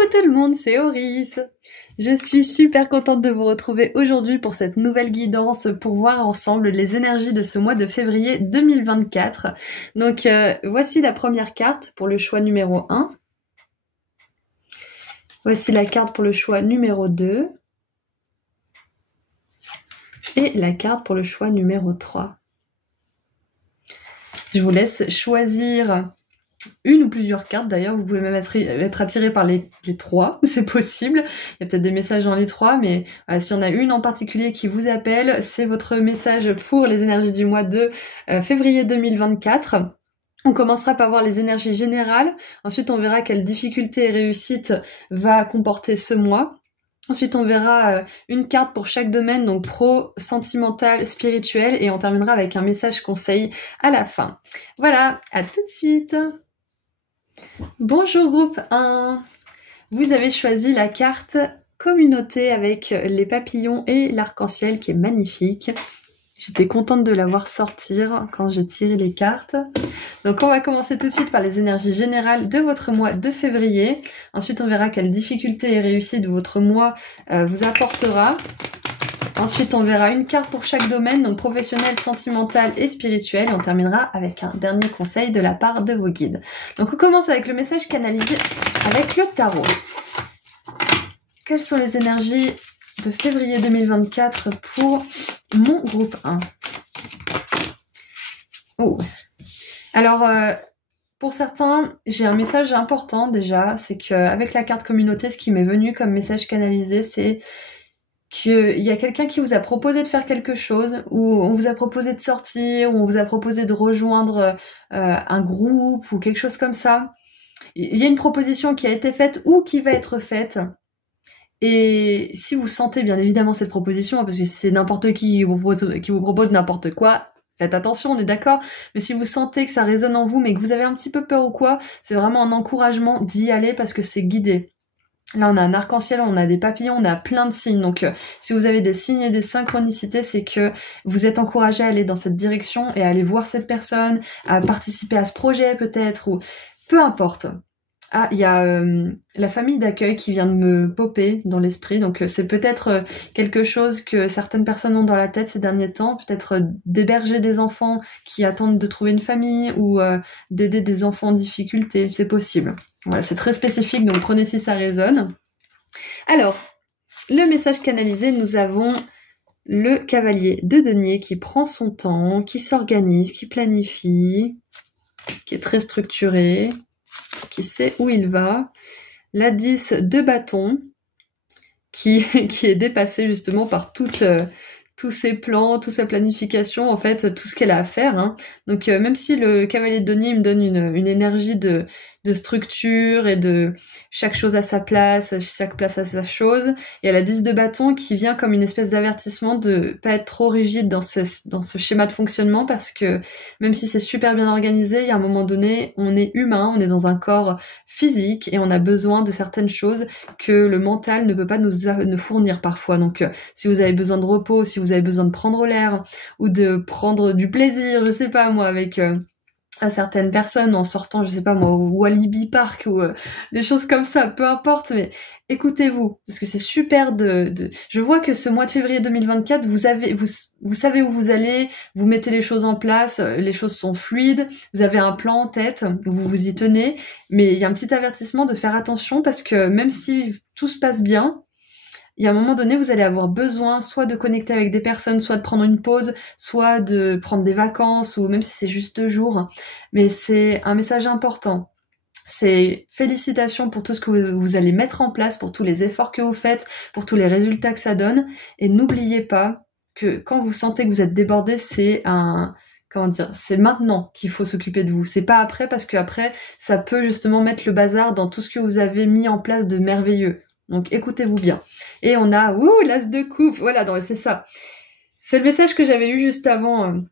Coucou tout le monde, c'est Oris. Je suis super contente de vous retrouver aujourd'hui pour cette nouvelle guidance pour voir ensemble les énergies de ce mois de février 2024. Donc voici la première carte pour le choix numéro 1. Voici la carte pour le choix numéro 2. Et la carte pour le choix numéro 3. Je vous laisse choisir une ou plusieurs cartes. D'ailleurs, vous pouvez même être attiré par les trois, c'est possible. Il y a peut-être des messages dans les trois, mais s'il y en a une en particulier qui vous appelle, c'est votre message pour les énergies du mois de février 2024. On commencera par voir les énergies générales. Ensuite, on verra quelles difficultés et réussites va comporter ce mois. Ensuite, on verra une carte pour chaque domaine, donc pro, sentimental, spirituel, et on terminera avec un message conseil à la fin. Voilà, à tout de suite. Bonjour groupe 1. Vous avez choisi la carte communauté avec les papillons et l'arc-en-ciel qui est magnifique. J'étais contente de la voir sortir quand j'ai tiré les cartes. Donc on va commencer tout de suite par les énergies générales de votre mois de février. Ensuite on verra quelles difficultés et réussites votre mois vous apportera. Ensuite on verra une carte pour chaque domaine, donc professionnel, sentimental et spirituel. Et on terminera avec un dernier conseil de la part de vos guides. Donc on commence avec le message canalisé avec le tarot. Quelles sont les énergies de février 2024 pour mon groupe 1. Oh. Alors, pour certains, j'ai un message important déjà, c'est qu'avec la carte communauté, ce qui m'est venu comme message canalisé, c'est qu'il y a quelqu'un qui vous a proposé de faire quelque chose, ou on vous a proposé de sortir, ou on vous a proposé de rejoindre un groupe, ou quelque chose comme ça. Il y a une proposition qui a été faite ou qui va être faite. Et si vous sentez bien évidemment cette proposition, parce que si c'est n'importe qui vous propose n'importe quoi, faites attention, on est d'accord. Mais si vous sentez que ça résonne en vous, mais que vous avez un petit peu peur ou quoi, c'est vraiment un encouragement d'y aller parce que c'est guidé. Là, on a un arc-en-ciel, on a des papillons, on a plein de signes. Donc, si vous avez des signes et des synchronicités, c'est que vous êtes encouragé à aller dans cette direction et à aller voir cette personne, à participer à ce projet peut-être, ou peu importe. Ah, il y a la famille d'accueil qui vient de me popper dans l'esprit, donc c'est peut-être quelque chose que certaines personnes ont dans la tête ces derniers temps, peut-être d'héberger des enfants qui attendent de trouver une famille ou d'aider des enfants en difficulté, c'est possible. Voilà, c'est très spécifique, donc prenez si ça résonne. Alors, le message canalisé, nous avons le cavalier de denier qui prend son temps, qui s'organise, qui planifie, qui est très structuré, qui sait où il va, la 10 de bâton, qui est dépassée justement par tous ses plans, toute sa planification, en fait, tout ce qu'elle a à faire. Hein. Donc même si le cavalier de denier me donne une énergie de structure et de chaque chose à sa place, chaque place à sa chose, il y a la 10 de bâton qui vient comme une espèce d'avertissement de pas être trop rigide dans ce schéma de fonctionnement parce que même si c'est super bien organisé, il y a un moment donné, on est humain, on est dans un corps physique et on a besoin de certaines choses que le mental ne peut pas nous fournir parfois. Donc si vous avez besoin de repos, si vous avez besoin de prendre l'air ou de prendre du plaisir, je sais pas moi, avec à certaines personnes en sortant, je sais pas moi, au Walibi Park ou des choses comme ça, peu importe, mais écoutez-vous, parce que c'est super Je vois que ce mois de février 2024, vous savez où vous allez, vous mettez les choses en place, les choses sont fluides, vous avez un plan en tête, vous vous y tenez, mais il y a un petit avertissement de faire attention parce que même si tout se passe bien, il y a un moment donné, vous allez avoir besoin soit de connecter avec des personnes, soit de prendre une pause, soit de prendre des vacances, ou même si c'est juste 2 jours. Mais c'est un message important. C'est félicitations pour tout ce que vous allez mettre en place, pour tous les efforts que vous faites, pour tous les résultats que ça donne. Et n'oubliez pas que quand vous sentez que vous êtes débordé, c'est maintenant qu'il faut s'occuper de vous. C'est pas après, parce qu'après, ça peut justement mettre le bazar dans tout ce que vous avez mis en place de merveilleux. Donc écoutez-vous bien. Et on a, l'as de coupe. Voilà, c'est ça. C'est le message que j'avais eu juste avant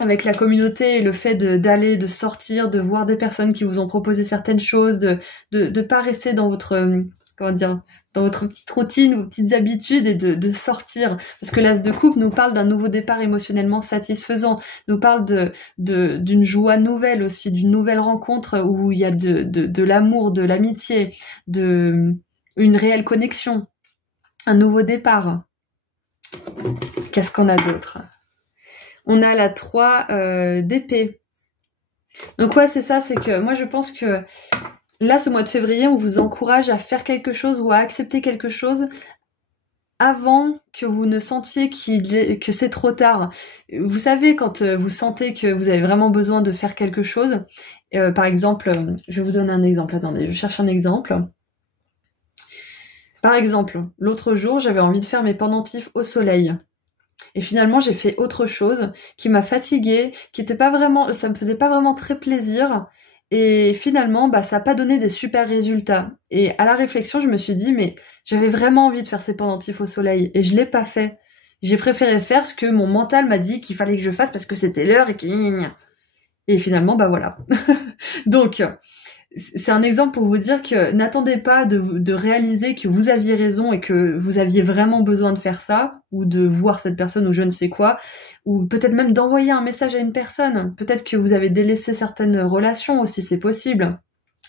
avec la communauté et le fait d'aller, de sortir, de voir des personnes qui vous ont proposé certaines choses, de pas rester dans votre, dans votre petite routine, vos petites habitudes et de sortir. Parce que l'as de coupe nous parle d'un nouveau départ émotionnellement satisfaisant, nous parle d'une joie nouvelle aussi, d'une nouvelle rencontre où il y a de l'amour, de l'amitié, une réelle connexion, un nouveau départ. Qu'est-ce qu'on a d'autre? On a la 3 d'épée. Donc ouais, c'est ça, c'est que moi je pense que là, ce mois de février, on vous encourage à faire quelque chose ou à accepter quelque chose avant que vous ne sentiez que c'est trop tard. Vous savez, quand vous sentez que vous avez vraiment besoin de faire quelque chose, par exemple, je vais vous donner un exemple, attendez, je cherche un exemple. Par exemple, l'autre jour, j'avais envie de faire mes pendentifs au soleil. Et finalement, j'ai fait autre chose qui m'a fatiguée, qui était pas vraiment, ça me faisait pas vraiment très plaisir. Et finalement, bah, ça n'a pas donné des super résultats. Et à la réflexion, je me suis dit, mais j'avais vraiment envie de faire ces pendentifs au soleil et je l'ai pas fait. J'ai préféré faire ce que mon mental m'a dit qu'il fallait que je fasse parce que c'était l'heure et finalement, bah voilà. Donc, c'est un exemple pour vous dire que n'attendez pas de réaliser que vous aviez raison et que vous aviez vraiment besoin de faire ça, ou de voir cette personne ou je ne sais quoi, ou peut-être même d'envoyer un message à une personne. Peut-être que vous avez délaissé certaines relations aussi, c'est possible.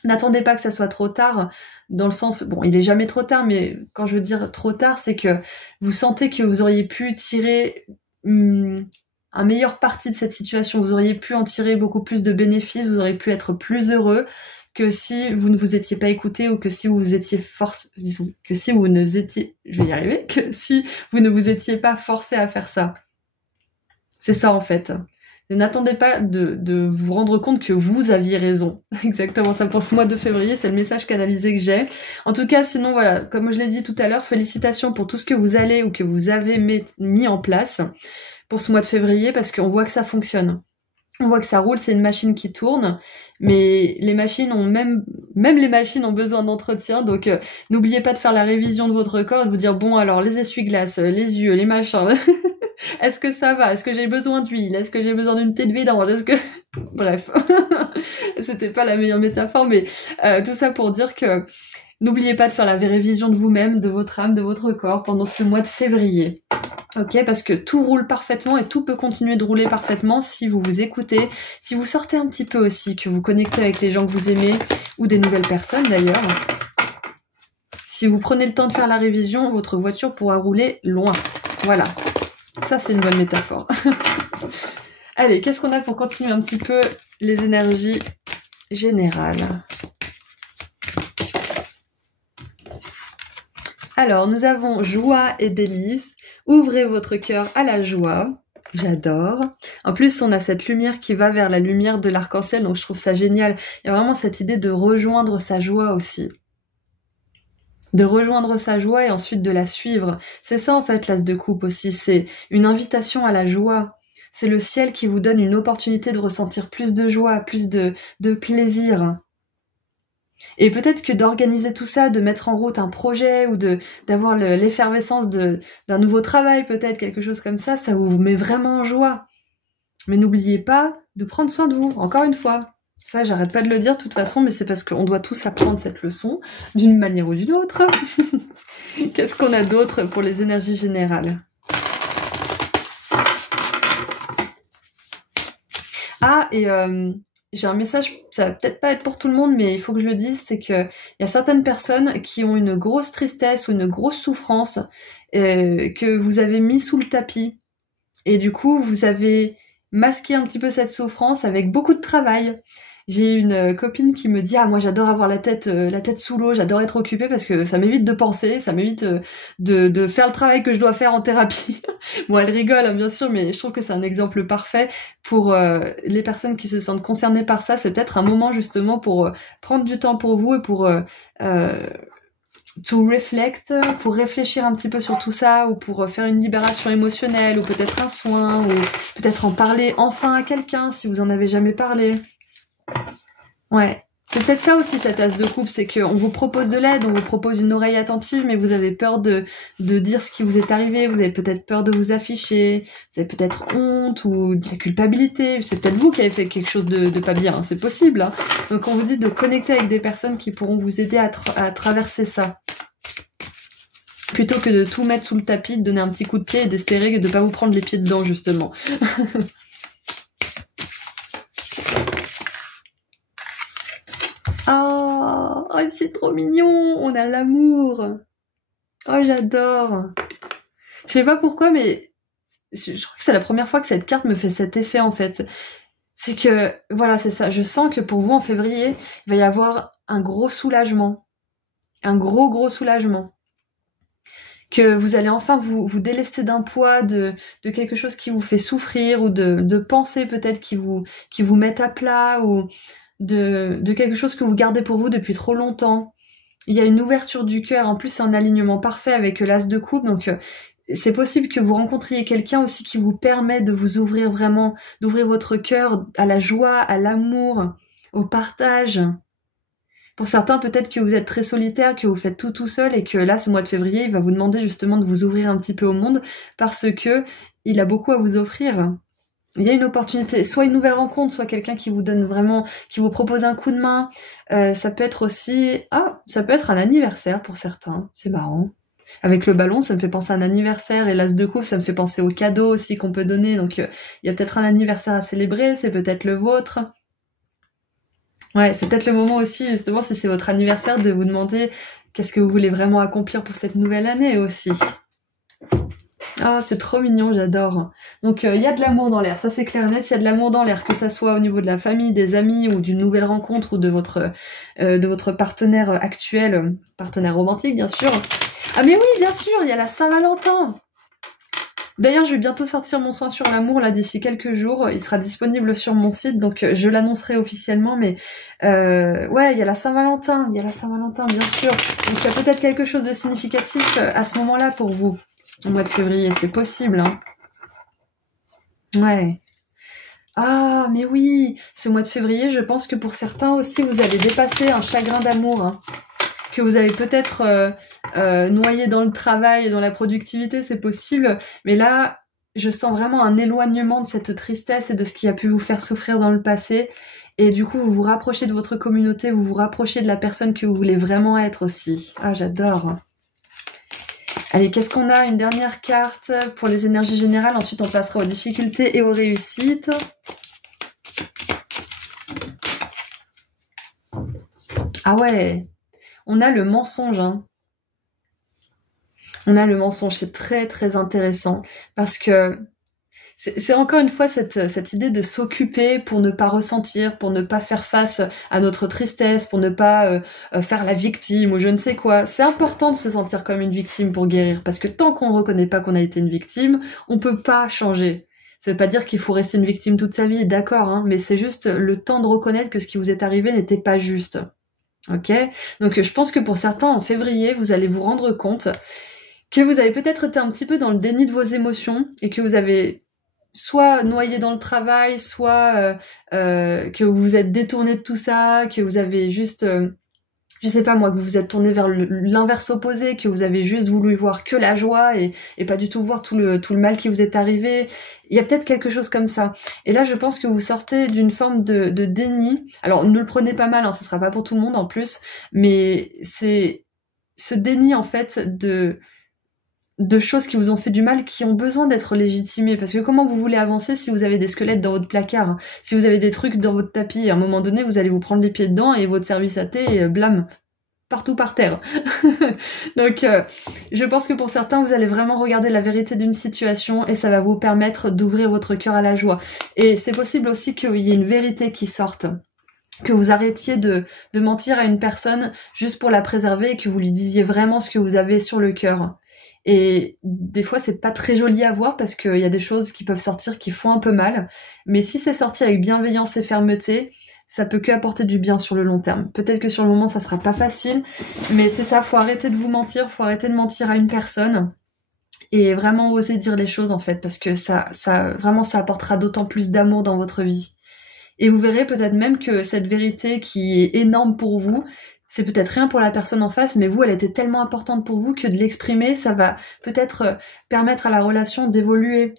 N'attendez pas que ça soit trop tard, dans le sens, bon, il est jamais trop tard, mais quand je veux dire trop tard, c'est que vous sentez que vous auriez pu tirer un meilleur parti de cette situation, vous auriez pu en tirer beaucoup plus de bénéfices, vous auriez pu être plus heureux que si vous ne vous étiez pas écouté ou que si vous étiez forcé, que si vous ne étiez, je vais y arriver, que si vous ne vous étiez pas forcé à faire ça. C'est ça en fait. N'attendez pas de vous rendre compte que vous aviez raison. Exactement ça pour ce mois de février, c'est le message canalisé que j'ai. En tout cas, sinon voilà, comme je l'ai dit tout à l'heure, félicitations pour tout ce que vous allez ou que vous avez mis en place pour ce mois de février parce qu'on voit que ça fonctionne. On voit que ça roule, c'est une machine qui tourne, mais les machines ont même les machines ont besoin d'entretien, donc n'oubliez pas de faire la révision de votre corps et de vous dire bon alors les essuie-glaces, les yeux, les machins, est-ce que ça va? Est-ce que j'ai besoin d'huile? Est-ce que j'ai besoin d'une thé de vidange? Est-ce que... Bref, c'était pas la meilleure métaphore, mais tout ça pour dire que n'oubliez pas de faire la révision de vous-même, de votre âme, de votre corps pendant ce mois de février. Ok, parce que tout roule parfaitement et tout peut continuer de rouler parfaitement si vous vous écoutez, si vous sortez un petit peu aussi, que vous connectez avec les gens que vous aimez ou des nouvelles personnes d'ailleurs. Si vous prenez le temps de faire la révision, votre voiture pourra rouler loin. Voilà, ça c'est une bonne métaphore. Allez, qu'est-ce qu'on a pour continuer un petit peu les énergies générales? Alors, nous avons joie et délices. Ouvrez votre cœur à la joie. J'adore. En plus, on a cette lumière qui va vers la lumière de l'arc-en-ciel, donc je trouve ça génial. Il y a vraiment cette idée de rejoindre sa joie aussi. De rejoindre sa joie et ensuite de la suivre. C'est ça en fait l'as de coupe aussi, c'est une invitation à la joie. C'est le ciel qui vous donne une opportunité de ressentir plus de joie, plus de plaisir. Et peut-être que d'organiser tout ça, de mettre en route un projet ou d'avoir l'effervescence d'un nouveau travail, peut-être quelque chose comme ça vous met vraiment en joie. Mais n'oubliez pas de prendre soin de vous, encore une fois. Ça, j'arrête pas de le dire de toute façon, mais c'est parce qu'on doit tous apprendre cette leçon, d'une manière ou d'une autre. Qu'est-ce qu'on a d'autre pour les énergies générales? Ah, et j'ai un message, ça va peut-être pas être pour tout le monde, mais il faut que je le dise, c'est qu'il y a certaines personnes qui ont une grosse tristesse ou une grosse souffrance que vous avez mis sous le tapis. Et du coup, vous avez masqué un petit peu cette souffrance avec beaucoup de travail. J'ai une copine qui me dit « Ah, moi j'adore avoir la tête sous l'eau, j'adore être occupée parce que ça m'évite de penser, ça m'évite de faire le travail que je dois faire en thérapie. » Bon, elle rigole, hein, bien sûr, mais je trouve que c'est un exemple parfait pour les personnes qui se sentent concernées par ça. C'est peut-être un moment justement pour prendre du temps pour vous et pour to reflect, pour réfléchir un petit peu sur tout ça, ou pour faire une libération émotionnelle, ou peut-être un soin, ou peut-être en parler enfin à quelqu'un si vous en avez jamais parlé. Ouais, c'est peut-être ça aussi cette as de coupe, c'est qu'on vous propose de l'aide, on vous propose une oreille attentive, mais vous avez peur de dire ce qui vous est arrivé, vous avez peut-être peur de vous afficher, vous avez peut-être honte ou de la culpabilité, c'est peut-être vous qui avez fait quelque chose de pas bien, hein, c'est possible. Hein. Donc on vous dit de connecter avec des personnes qui pourront vous aider à traverser ça. Plutôt que de tout mettre sous le tapis, de donner un petit coup de pied et d'espérer de ne pas vous prendre les pieds dedans, justement. Oh, Oh, c'est trop mignon. On a l'amour. Oh, j'adore. Je sais pas pourquoi, mais je crois que c'est la première fois que cette carte me fait cet effet, en fait. C'est que, voilà, c'est ça. Je sens que pour vous, en février, il va y avoir un gros soulagement. Un gros soulagement. Que vous allez enfin vous délester d'un poids, de quelque chose qui vous fait souffrir, ou de pensées peut-être qui vous mettent à plat, ou de quelque chose que vous gardez pour vous depuis trop longtemps. Il y a une ouverture du cœur, en plus c'est un alignement parfait avec l'as de coupe, donc c'est possible que vous rencontriez quelqu'un aussi qui vous permet de vous ouvrir vraiment, d'ouvrir votre cœur à la joie, à l'amour, au partage. Pour certains, peut-être que vous êtes très solitaire, que vous faites tout seul, et que là, ce mois de février, il va vous demander justement de vous ouvrir un petit peu au monde, parce que il a beaucoup à vous offrir. Il y a une opportunité, soit une nouvelle rencontre, soit quelqu'un qui vous donne vraiment, qui vous propose un coup de main. Ça peut être aussi, ça peut être un anniversaire pour certains, c'est marrant. Avec le ballon, ça me fait penser à un anniversaire, et l'as de coupe, ça me fait penser aux cadeaux aussi qu'on peut donner. Donc il y a peut-être un anniversaire à célébrer, c'est peut-être le vôtre. Ouais, c'est peut-être le moment aussi, justement, si c'est votre anniversaire, de vous demander qu'est-ce que vous voulez vraiment accomplir pour cette nouvelle année aussi. Ah, c'est trop mignon, j'adore. Donc, il y a de l'amour dans l'air, ça c'est clair et net, il y a de l'amour dans l'air, que ça soit au niveau de la famille, des amis, ou d'une nouvelle rencontre, ou de votre partenaire actuel, partenaire romantique, bien sûr. Ah mais oui, bien sûr, il y a la Saint-Valentin. D'ailleurs, je vais bientôt sortir mon soin sur l'amour, là, d'ici quelques jours. Il sera disponible sur mon site, donc je l'annoncerai officiellement, mais ouais, il y a la Saint-Valentin, bien sûr. Donc il y a peut-être quelque chose de significatif à ce moment-là pour vous, au mois de février, c'est possible, hein. Ouais. Ah, mais oui, ce mois de février, je pense que pour certains aussi, vous allez dépasser un chagrin d'amour, hein, que vous avez peut-être noyé dans le travail et dans la productivité, c'est possible. Mais là, je sens vraiment un éloignement de cette tristesse et de ce qui a pu vous faire souffrir dans le passé. Et du coup, vous vous rapprochez de votre communauté, vous vous rapprochez de la personne que vous voulez vraiment être aussi. Ah, j'adore. Allez, qu'est-ce qu'on a? Une dernière carte pour les énergies générales. Ensuite, on passera aux difficultés et aux réussites. Ah ouais, on a le mensonge, hein. On a le mensonge, c'est très intéressant, parce que c'est encore une fois cette idée de s'occuper pour ne pas ressentir, pour ne pas faire face à notre tristesse, pour ne pas faire la victime ou je ne sais quoi. C'est important de se sentir comme une victime pour guérir, parce que tant qu'on ne reconnaît pas qu'on a été une victime, on peut pas changer. Ça veut pas dire qu'il faut rester une victime toute sa vie, d'accord, hein, mais c'est juste le temps de reconnaître que ce qui vous est arrivé n'était pas juste. Ok? Donc je pense que pour certains, en février, vous allez vous rendre compte que vous avez peut-être été un petit peu dans le déni de vos émotions et que vous avez soit noyé dans le travail, soit que vous vous êtes détourné de tout ça, que vous avez juste, je sais pas moi, que vous vous êtes tourné vers l'inverse opposé, que vous avez juste voulu voir que la joie et pas du tout voir tout le mal qui vous est arrivé. Il y a peut-être quelque chose comme ça. Et là, je pense que vous sortez d'une forme de déni. Alors, ne le prenez pas mal, hein, ce sera pas pour tout le monde en plus, mais c'est ce déni en fait de choses qui vous ont fait du mal, qui ont besoin d'être légitimées. Parce que comment vous voulez avancer si vous avez des squelettes dans votre placard, hein? Si vous avez des trucs dans votre tapis, à un moment donné, vous allez vous prendre les pieds dedans et votre service à thé, blâme, partout par terre. Donc, je pense que pour certains, vous allez vraiment regarder la vérité d'une situation et ça va vous permettre d'ouvrir votre cœur à la joie. Et c'est possible aussi qu'il y ait une vérité qui sorte, que vous arrêtiez de mentir à une personne juste pour la préserver et que vous lui disiez vraiment ce que vous avez sur le cœur. Et des fois, c'est pas très joli à voir parce qu'il y a des choses qui peuvent sortir qui font un peu mal. Mais si c'est sorti avec bienveillance et fermeté, ça peut que apporter du bien sur le long terme. Peut-être que sur le moment, ça sera pas facile, mais c'est ça, faut arrêter de vous mentir, faut arrêter de mentir à une personne et vraiment oser dire les choses en fait, parce que ça apportera d'autant plus d'amour dans votre vie. Et vous verrez peut-être même que cette vérité qui est énorme pour vous, c'est peut-être rien pour la personne en face, mais vous, elle était tellement importante pour vous que de l'exprimer, ça va peut-être permettre à la relation d'évoluer.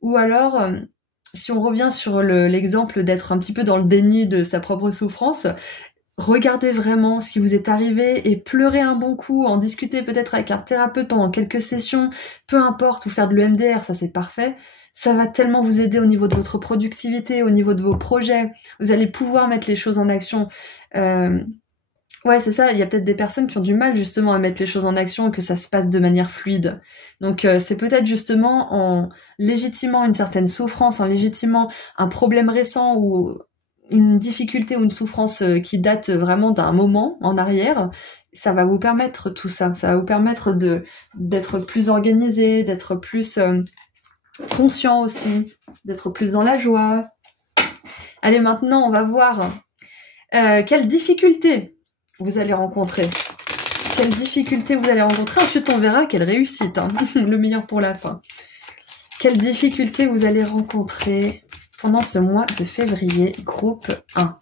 Ou alors, si on revient sur l'exemple d'être un petit peu dans le déni de sa propre souffrance, regardez vraiment ce qui vous est arrivé et pleurez un bon coup, en discuter peut-être avec un thérapeute pendant quelques sessions, peu importe, ou faire de l'EMDR, ça c'est parfait. Ça va tellement vous aider au niveau de votre productivité, au niveau de vos projets. Vous allez pouvoir mettre les choses en action. Ouais, c'est ça. Il y a peut-être des personnes qui ont du mal justement à mettre les choses en action et que ça se passe de manière fluide. Donc c'est peut-être justement en légitimant une certaine souffrance, en légitimant un problème récent ou une difficulté ou une souffrance qui date vraiment d'un moment en arrière, ça va vous permettre tout ça. Ça va vous permettre d'être plus organisé, d'être plus conscient aussi, d'être plus dans la joie. Allez, maintenant, on va voir quelles difficultés vous allez rencontrer. Quelles difficultés vous allez rencontrer. Ensuite, on verra quelle réussite. Hein. Le meilleur pour la fin. Quelles difficultés vous allez rencontrer pendant ce mois de février, groupe 1.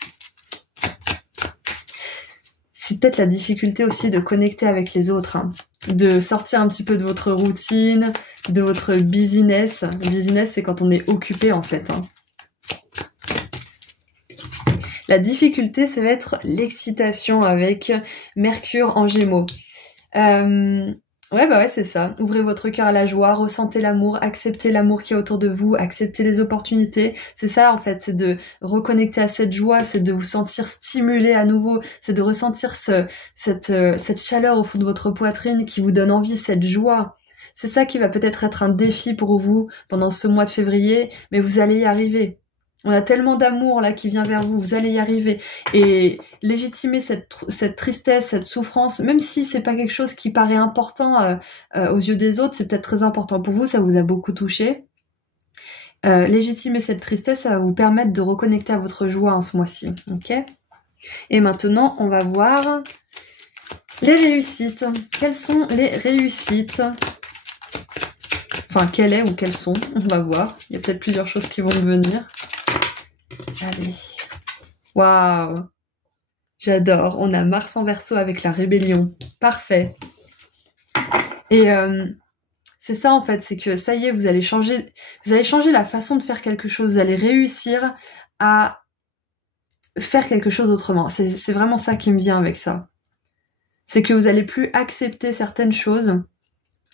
C'est peut-être la difficulté aussi de connecter avec les autres. Hein. De sortir un petit peu de votre routine, de votre business. Le business, c'est quand on est occupé, en fait. Hein. La difficulté, ça va être l'excitation avec Mercure en Gémeaux. Ouais, c'est ça. Ouvrez votre cœur à la joie, ressentez l'amour, acceptez l'amour qui est autour de vous, acceptez les opportunités. C'est ça, en fait, c'est de reconnecter à cette joie, c'est de vous sentir stimulé à nouveau, c'est de ressentir cette chaleur au fond de votre poitrine qui vous donne envie, cette joie. C'est ça qui va peut-être être un défi pour vous pendant ce mois de février, mais vous allez y arriver. On a tellement d'amour là qui vient vers vous, vous allez y arriver. Et légitimer cette tristesse, cette souffrance, même si c'est pas quelque chose qui paraît important aux yeux des autres, c'est peut-être très important pour vous, ça vous a beaucoup touché. Légitimer cette tristesse, ça va vous permettre de reconnecter à votre joie en ce mois-ci. Ok ? Et maintenant, on va voir les réussites. Quelles sont les réussites ? Enfin, quelle est ou quelles sont ? On va voir. Il y a peut-être plusieurs choses qui vont venir. Allez. Waouh. J'adore. On a Mars en Verseau avec la rébellion. Parfait. Et c'est ça en fait, c'est que ça y est, vous allez changer la façon de faire quelque chose. Vous allez réussir à faire quelque chose autrement. C'est vraiment ça qui me vient avec ça. C'est que vous allez plus accepter certaines choses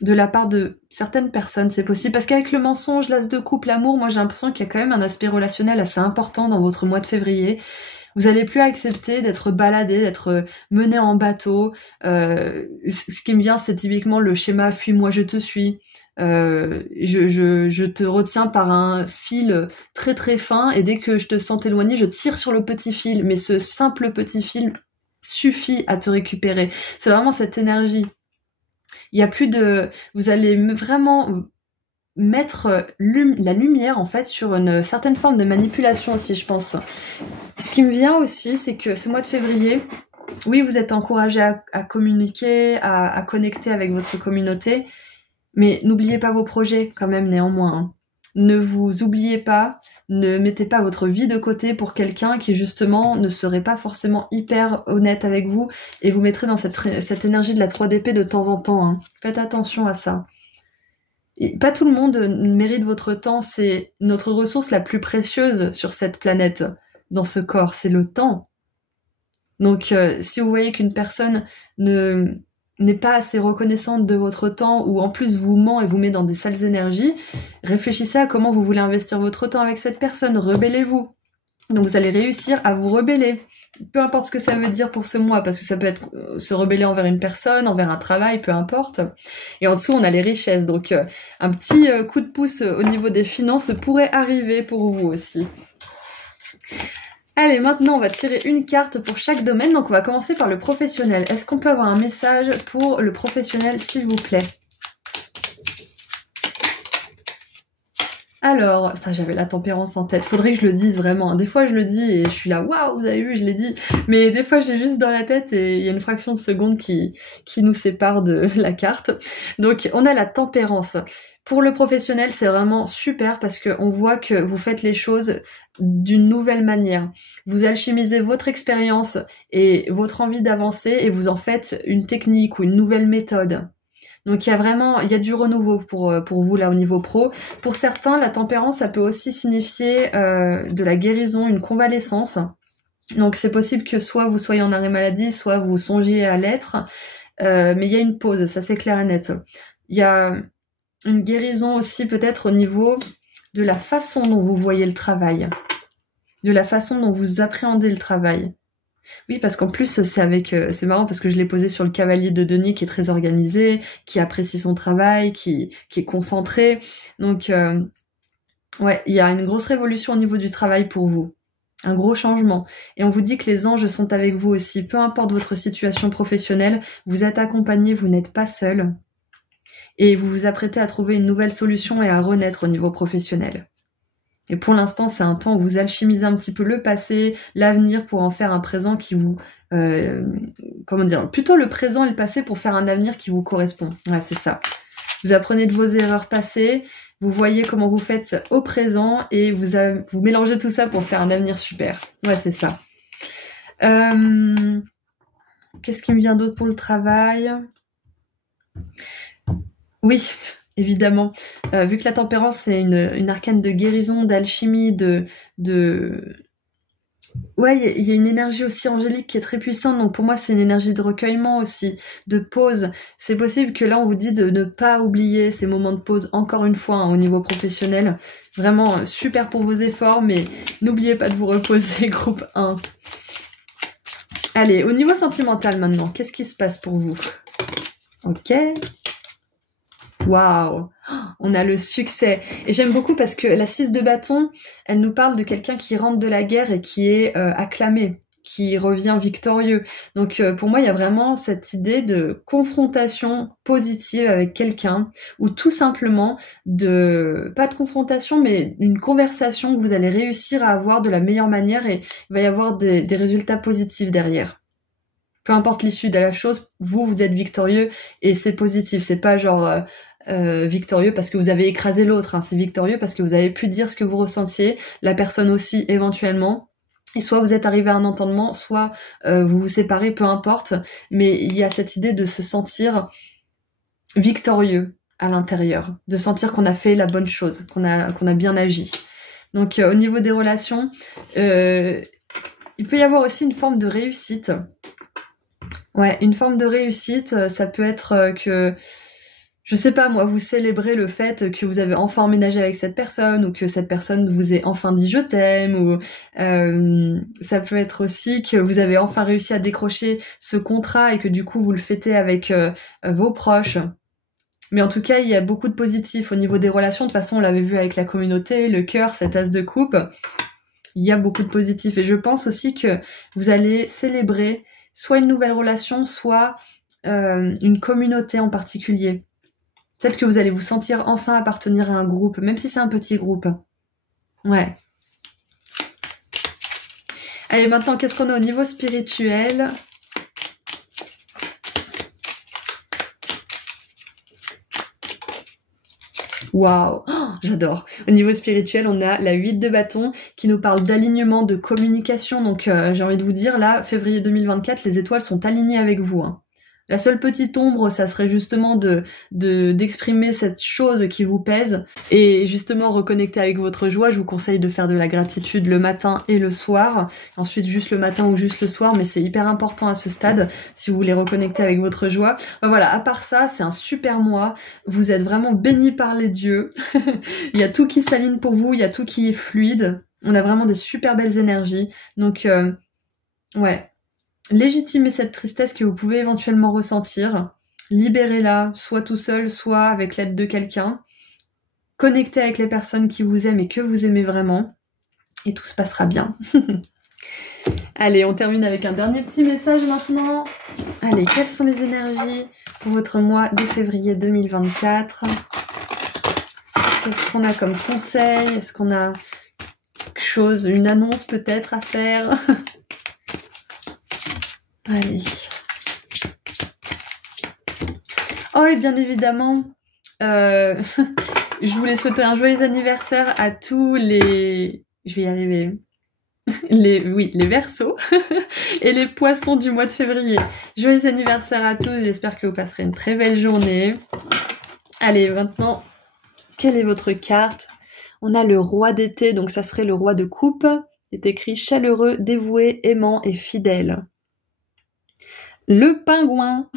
de la part de certaines personnes, c'est possible. Parce qu'avec le mensonge, l'as de coupe, l'amour, moi j'ai l'impression qu'il y a quand même un aspect relationnel assez important dans votre mois de février. Vous allez plus accepter d'être baladé, d'être mené en bateau. Ce qui me vient, c'est typiquement le schéma « fuis-moi, je te suis ». Je te retiens par un fil très très fin et dès que je te sens t'éloigner, je tire sur le petit fil. Mais ce simple petit fil suffit à te récupérer. C'est vraiment cette énergie. Il y a plus de... Vous allez vraiment mettre la lumière en fait sur une certaine forme de manipulation aussi, je pense. Ce qui me vient aussi, c'est que ce mois de février, oui, vous êtes encouragé à communiquer, à connecter avec votre communauté, mais n'oubliez pas vos projets quand même néanmoins. Hein. Ne vous oubliez pas, ne mettez pas votre vie de côté pour quelqu'un qui justement ne serait pas forcément hyper honnête avec vous et vous mettrez dans cette énergie de la 3 d'épée de temps en temps. Hein. Faites attention à ça. Et pas tout le monde mérite votre temps, c'est notre ressource la plus précieuse sur cette planète, dans ce corps, c'est le temps. Donc si vous voyez qu'une personne n'est pas assez reconnaissante de votre temps ou en plus vous ment et vous met dans des sales énergies, réfléchissez à comment vous voulez investir votre temps avec cette personne, rebellez-vous. Donc vous allez réussir à vous rebeller. Peu importe ce que ça veut dire pour ce mois, parce que ça peut être se rebeller envers une personne, envers un travail, peu importe. Et en dessous, on a les richesses. Donc un petit coup de pouce au niveau des finances pourrait arriver pour vous aussi. Allez, maintenant, on va tirer une carte pour chaque domaine. Donc on va commencer par le professionnel. Est-ce qu'on peut avoir un message pour le professionnel, s'il vous plaît ? Alors, j'avais la tempérance en tête. Faudrait que je le dise vraiment. Des fois, je le dis et je suis là, waouh, vous avez vu, je l'ai dit. Mais des fois, j'ai juste dans la tête et il y a une fraction de seconde qui nous sépare de la carte. Donc, on a la tempérance. Pour le professionnel, c'est vraiment super parce qu'on voit que vous faites les choses d'une nouvelle manière. Vous alchimisez votre expérience et votre envie d'avancer et vous en faites une technique ou une nouvelle méthode. Donc il y a du renouveau pour vous là au niveau pro. Pour certains, la tempérance, ça peut aussi signifier de la guérison, une convalescence. Donc c'est possible que soit vous soyez en arrêt maladie, soit vous songiez à l'être. Mais il y a une pause, ça c'est clair et net. Il y a une guérison aussi peut-être au niveau de la façon dont vous voyez le travail, de la façon dont vous appréhendez le travail. Oui, parce qu'en plus, c'est marrant parce que je l'ai posé sur le cavalier de denier qui est très organisé, qui apprécie son travail, qui est concentré. Donc, ouais, il y a une grosse révolution au niveau du travail pour vous. Un gros changement. Et on vous dit que les anges sont avec vous aussi. Peu importe votre situation professionnelle, vous êtes accompagné, vous n'êtes pas seul. Et vous vous apprêtez à trouver une nouvelle solution et à renaître au niveau professionnel. Et pour l'instant, c'est un temps où vous alchimisez un petit peu le passé, l'avenir pour en faire un présent qui vous... comment dire, plutôt le présent et le passé pour faire un avenir qui vous correspond. Ouais, c'est ça. Vous apprenez de vos erreurs passées, vous voyez comment vous faites au présent et vous mélangez tout ça pour faire un avenir super. Ouais, c'est ça. Qu'est-ce qui me vient d'autre pour le travail? Oui, évidemment. Vu que la tempérance, c'est une arcane de guérison, d'alchimie, Ouais, il y a une énergie aussi angélique qui est très puissante, donc pour moi c'est une énergie de recueillement aussi, de pause. C'est possible que là on vous dit de ne pas oublier ces moments de pause, encore une fois, hein, au niveau professionnel. Vraiment super pour vos efforts, mais n'oubliez pas de vous reposer, groupe 1. Allez, au niveau sentimental maintenant, qu'est-ce qui se passe pour vous? Ok. Waouh, on a le succès. Et j'aime beaucoup parce que la 6 de bâton, elle nous parle de quelqu'un qui rentre de la guerre et qui est acclamé, qui revient victorieux. Donc pour moi, il y a vraiment cette idée de confrontation positive avec quelqu'un, ou tout simplement pas de confrontation, mais une conversation que vous allez réussir à avoir de la meilleure manière et il va y avoir des résultats positifs derrière. Peu importe l'issue de la chose, vous êtes victorieux et c'est positif. C'est pas genre victorieux parce que vous avez écrasé l'autre, hein. C'est victorieux parce que vous avez pu dire ce que vous ressentiez, la personne aussi éventuellement. Et soit vous êtes arrivé à un entendement, soit vous vous séparez, peu importe. Mais il y a cette idée de se sentir victorieux à l'intérieur, de sentir qu'on a fait la bonne chose, qu'on a bien agi. Donc au niveau des relations, il peut y avoir aussi une forme de réussite. Ouais, une forme de réussite, ça peut être que, je sais pas moi, vous célébrez le fait que vous avez enfin emménagé avec cette personne ou que cette personne vous ait enfin dit je t'aime ou ça peut être aussi que vous avez enfin réussi à décrocher ce contrat et que du coup vous le fêtez avec vos proches. Mais en tout cas, il y a beaucoup de positifs au niveau des relations. De toute façon, on l'avait vu avec la communauté, le cœur, cette as de coupe. Il y a beaucoup de positifs et je pense aussi que vous allez célébrer soit une nouvelle relation, soit une communauté en particulier. Peut-être que vous allez vous sentir enfin appartenir à un groupe, même si c'est un petit groupe. Ouais. Allez, maintenant, qu'est-ce qu'on a au niveau spirituel? Waouh, oh, j'adore. Au niveau spirituel, on a la 8 de bâton qui nous parle d'alignement, de communication. Donc j'ai envie de vous dire, là, février 2024, les étoiles sont alignées avec vous, hein. La seule petite ombre, ça serait justement d'exprimer cette chose qui vous pèse et justement reconnecter avec votre joie. Je vous conseille de faire de la gratitude le matin et le soir. Ensuite, juste le matin ou juste le soir, mais c'est hyper important à ce stade si vous voulez reconnecter avec votre joie. Ben voilà, à part ça, c'est un super mois. Vous êtes vraiment bénis par les dieux. Il y a tout qui s'aligne pour vous, il y a tout qui est fluide. On a vraiment des super belles énergies. Donc, ouais. Légitimez cette tristesse que vous pouvez éventuellement ressentir, libérez-la, soit tout seul, soit avec l'aide de quelqu'un. Connectez avec les personnes qui vous aiment et que vous aimez vraiment, et tout se passera bien. Allez, on termine avec un dernier petit message maintenant. Allez, quelles sont les énergies pour votre mois de février 2024? Qu'est-ce qu'on a comme conseil? Est-ce qu'on a quelque chose, une annonce peut-être à faire? Allez. Oh, et bien évidemment, je voulais souhaiter un joyeux anniversaire à tous les... Je vais y arriver. Les Verseaux et les Poissons du mois de février. Joyeux anniversaire à tous, j'espère que vous passerez une très belle journée. Allez, maintenant, quelle est votre carte? On a le roi d'été, donc ça serait le roi de coupe. C'est écrit chaleureux, dévoué, aimant et fidèle. Le pingouin,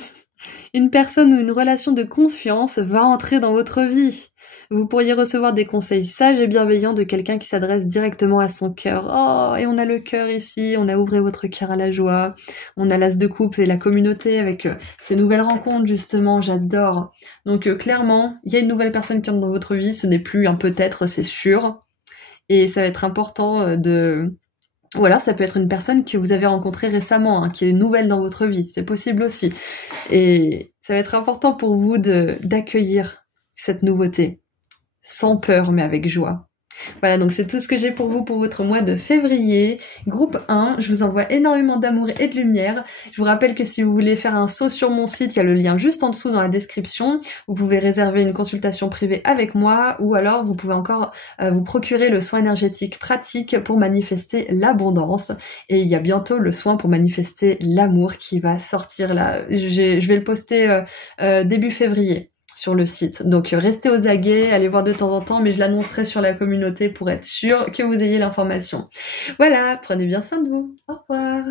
Une personne ou une relation de confiance va entrer dans votre vie. Vous pourriez recevoir des conseils sages et bienveillants de quelqu'un qui s'adresse directement à son cœur. Oh, et on a le cœur ici, on a ouvré votre cœur à la joie. On a l'as de coupe et la communauté avec ces nouvelles rencontres, justement, j'adore. Donc clairement, il y a une nouvelle personne qui entre dans votre vie, ce n'est plus un peut-être, c'est sûr. Et ça va être important de... Ou alors ça peut être une personne que vous avez rencontrée récemment, hein, qui est nouvelle dans votre vie, c'est possible aussi. Et ça va être important pour vous d'accueillir cette nouveauté, sans peur mais avec joie. Voilà, donc c'est tout ce que j'ai pour vous pour votre mois de février. Groupe 1, je vous envoie énormément d'amour et de lumière. Je vous rappelle que si vous voulez faire un saut sur mon site, il y a le lien juste en dessous dans la description. Vous pouvez réserver une consultation privée avec moi ou alors vous pouvez encore vous procurer le soin énergétique pratique pour manifester l'abondance. Et il y a bientôt le soin pour manifester l'amour qui va sortir là. Je vais le poster début février sur le site. Donc restez aux aguets, allez voir de temps en temps, mais je l'annoncerai sur la communauté pour être sûr que vous ayez l'information. Voilà, prenez bien soin de vous. Au revoir.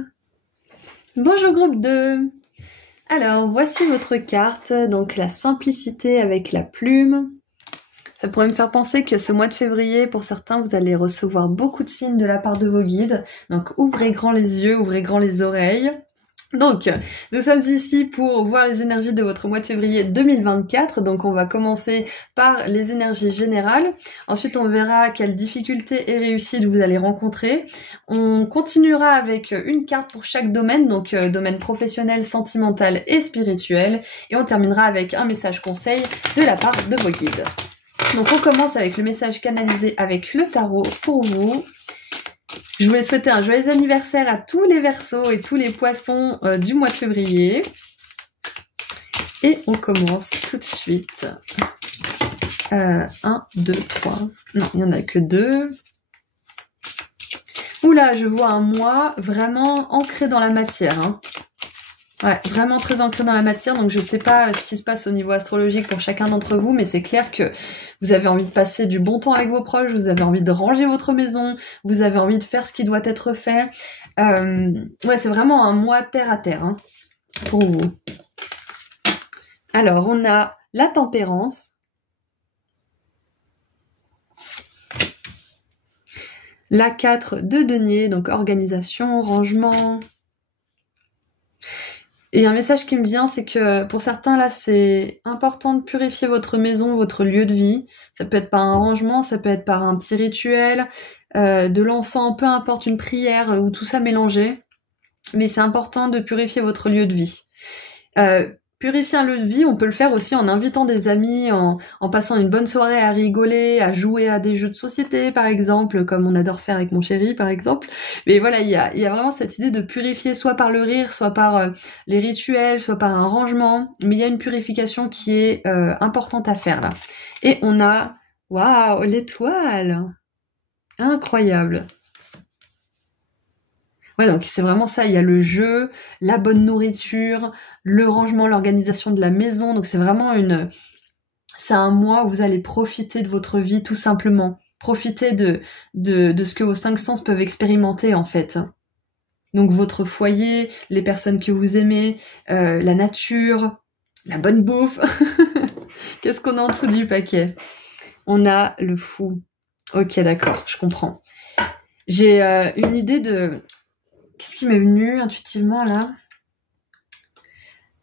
Bonjour groupe 2. Alors, voici votre carte, donc la simplicité avec la plume. Ça pourrait me faire penser que ce mois de février, pour certains, vous allez recevoir beaucoup de signes de la part de vos guides. Donc ouvrez grand les yeux, ouvrez grand les oreilles. Donc, nous sommes ici pour voir les énergies de votre mois de février 2024. Donc, on va commencer par les énergies générales. Ensuite, on verra quelles difficultés et réussites vous allez rencontrer. On continuera avec une carte pour chaque domaine, donc domaine professionnel, sentimental et spirituel. Et on terminera avec un message conseil de la part de vos guides. Donc, on commence avec le message canalisé avec le tarot pour vous. Je voulais souhaiter un joyeux anniversaire à tous les Verseaux et tous les Poissons du mois de février. Et on commence tout de suite. 1, 2, 3. Non, il n'y en a que 2. Oula, je vois un mois vraiment ancré dans la matière. Hein. Ouais, vraiment très ancré dans la matière, donc je sais pas ce qui se passe au niveau astrologique pour chacun d'entre vous, mais c'est clair que vous avez envie de passer du bon temps avec vos proches, vous avez envie de ranger votre maison, vous avez envie de faire ce qui doit être fait. Ouais, c'est vraiment un mois terre à terre hein, pour vous. Alors, on a la tempérance. La 4 de denier, donc organisation, rangement. Et un message qui me vient, c'est que pour certains, là, c'est important de purifier votre maison, votre lieu de vie. Ça peut être par un rangement, ça peut être par un petit rituel, de l'encens, peu importe, une prière ou tout ça mélangé. Mais c'est important de purifier votre lieu de vie. Purifier un lieu de vie, on peut le faire aussi en invitant des amis, en passant une bonne soirée à rigoler, à jouer à des jeux de société par exemple, comme on adore faire avec mon chéri par exemple. Mais voilà, il y a vraiment cette idée de purifier soit par le rire, soit par les rituels, soit par un rangement. Mais il y a une purification qui est importante à faire là. Et on a, waouh, l'étoile! Incroyable! Ouais, donc c'est vraiment ça, il y a le jeu, la bonne nourriture, le rangement, l'organisation de la maison, donc c'est vraiment c'est un mois où vous allez profiter de votre vie tout simplement, profiter de ce que vos 5 sens peuvent expérimenter en fait. Donc votre foyer, les personnes que vous aimez, la nature, la bonne bouffe. Qu'est-ce qu'on a en dessous du paquet? On a le fou. Ok, d'accord, je comprends. J'ai une idée de... Qu'est-ce qui m'est venu intuitivement là?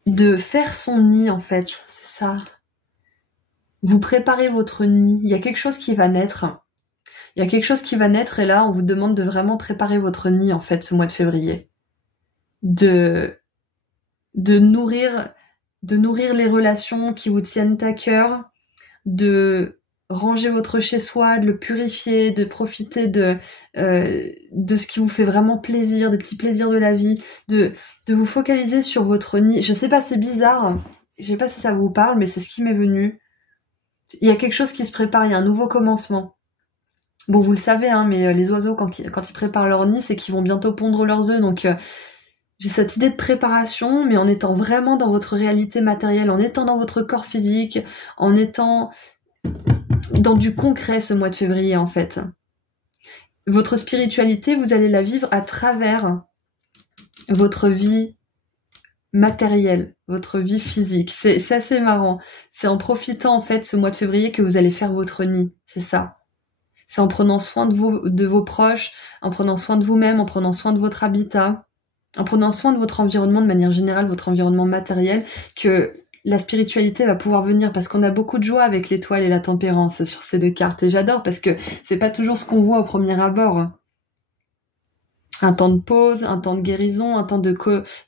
De faire son nid en fait, c'est ça. Vous préparez votre nid. Il y a quelque chose qui va naître. Il y a quelque chose qui va naître et là on vous demande de vraiment préparer votre nid en fait ce mois de février. De nourrir les relations qui vous tiennent à cœur, de ranger votre chez-soi, de le purifier, de profiter de ce qui vous fait vraiment plaisir, des petits plaisirs de la vie, de vous focaliser sur votre nid. Je sais pas, c'est bizarre, je sais pas si ça vous parle, mais c'est ce qui m'est venu. Il y a quelque chose qui se prépare, il y a un nouveau commencement. Bon, vous le savez, hein, mais les oiseaux, quand ils préparent leur nid, c'est qu'ils vont bientôt pondre leurs œufs, donc j'ai cette idée de préparation, mais en étant vraiment dans votre réalité matérielle, en étant dans votre corps physique, en étant dans du concret ce mois de février en fait. Votre spiritualité, vous allez la vivre à travers votre vie matérielle, votre vie physique. C'est assez marrant. C'est en profitant en fait ce mois de février que vous allez faire votre nid, c'est ça. C'est en prenant soin de vos proches, en prenant soin de vous-même, en prenant soin de votre habitat, en prenant soin de votre environnement de manière générale, votre environnement matériel, que la spiritualité va pouvoir venir, parce qu'on a beaucoup de joie avec l'étoile et la tempérance sur ces deux cartes. Et j'adore parce que c'est pas toujours ce qu'on voit au premier abord. Un temps de pause, un temps de guérison, un temps de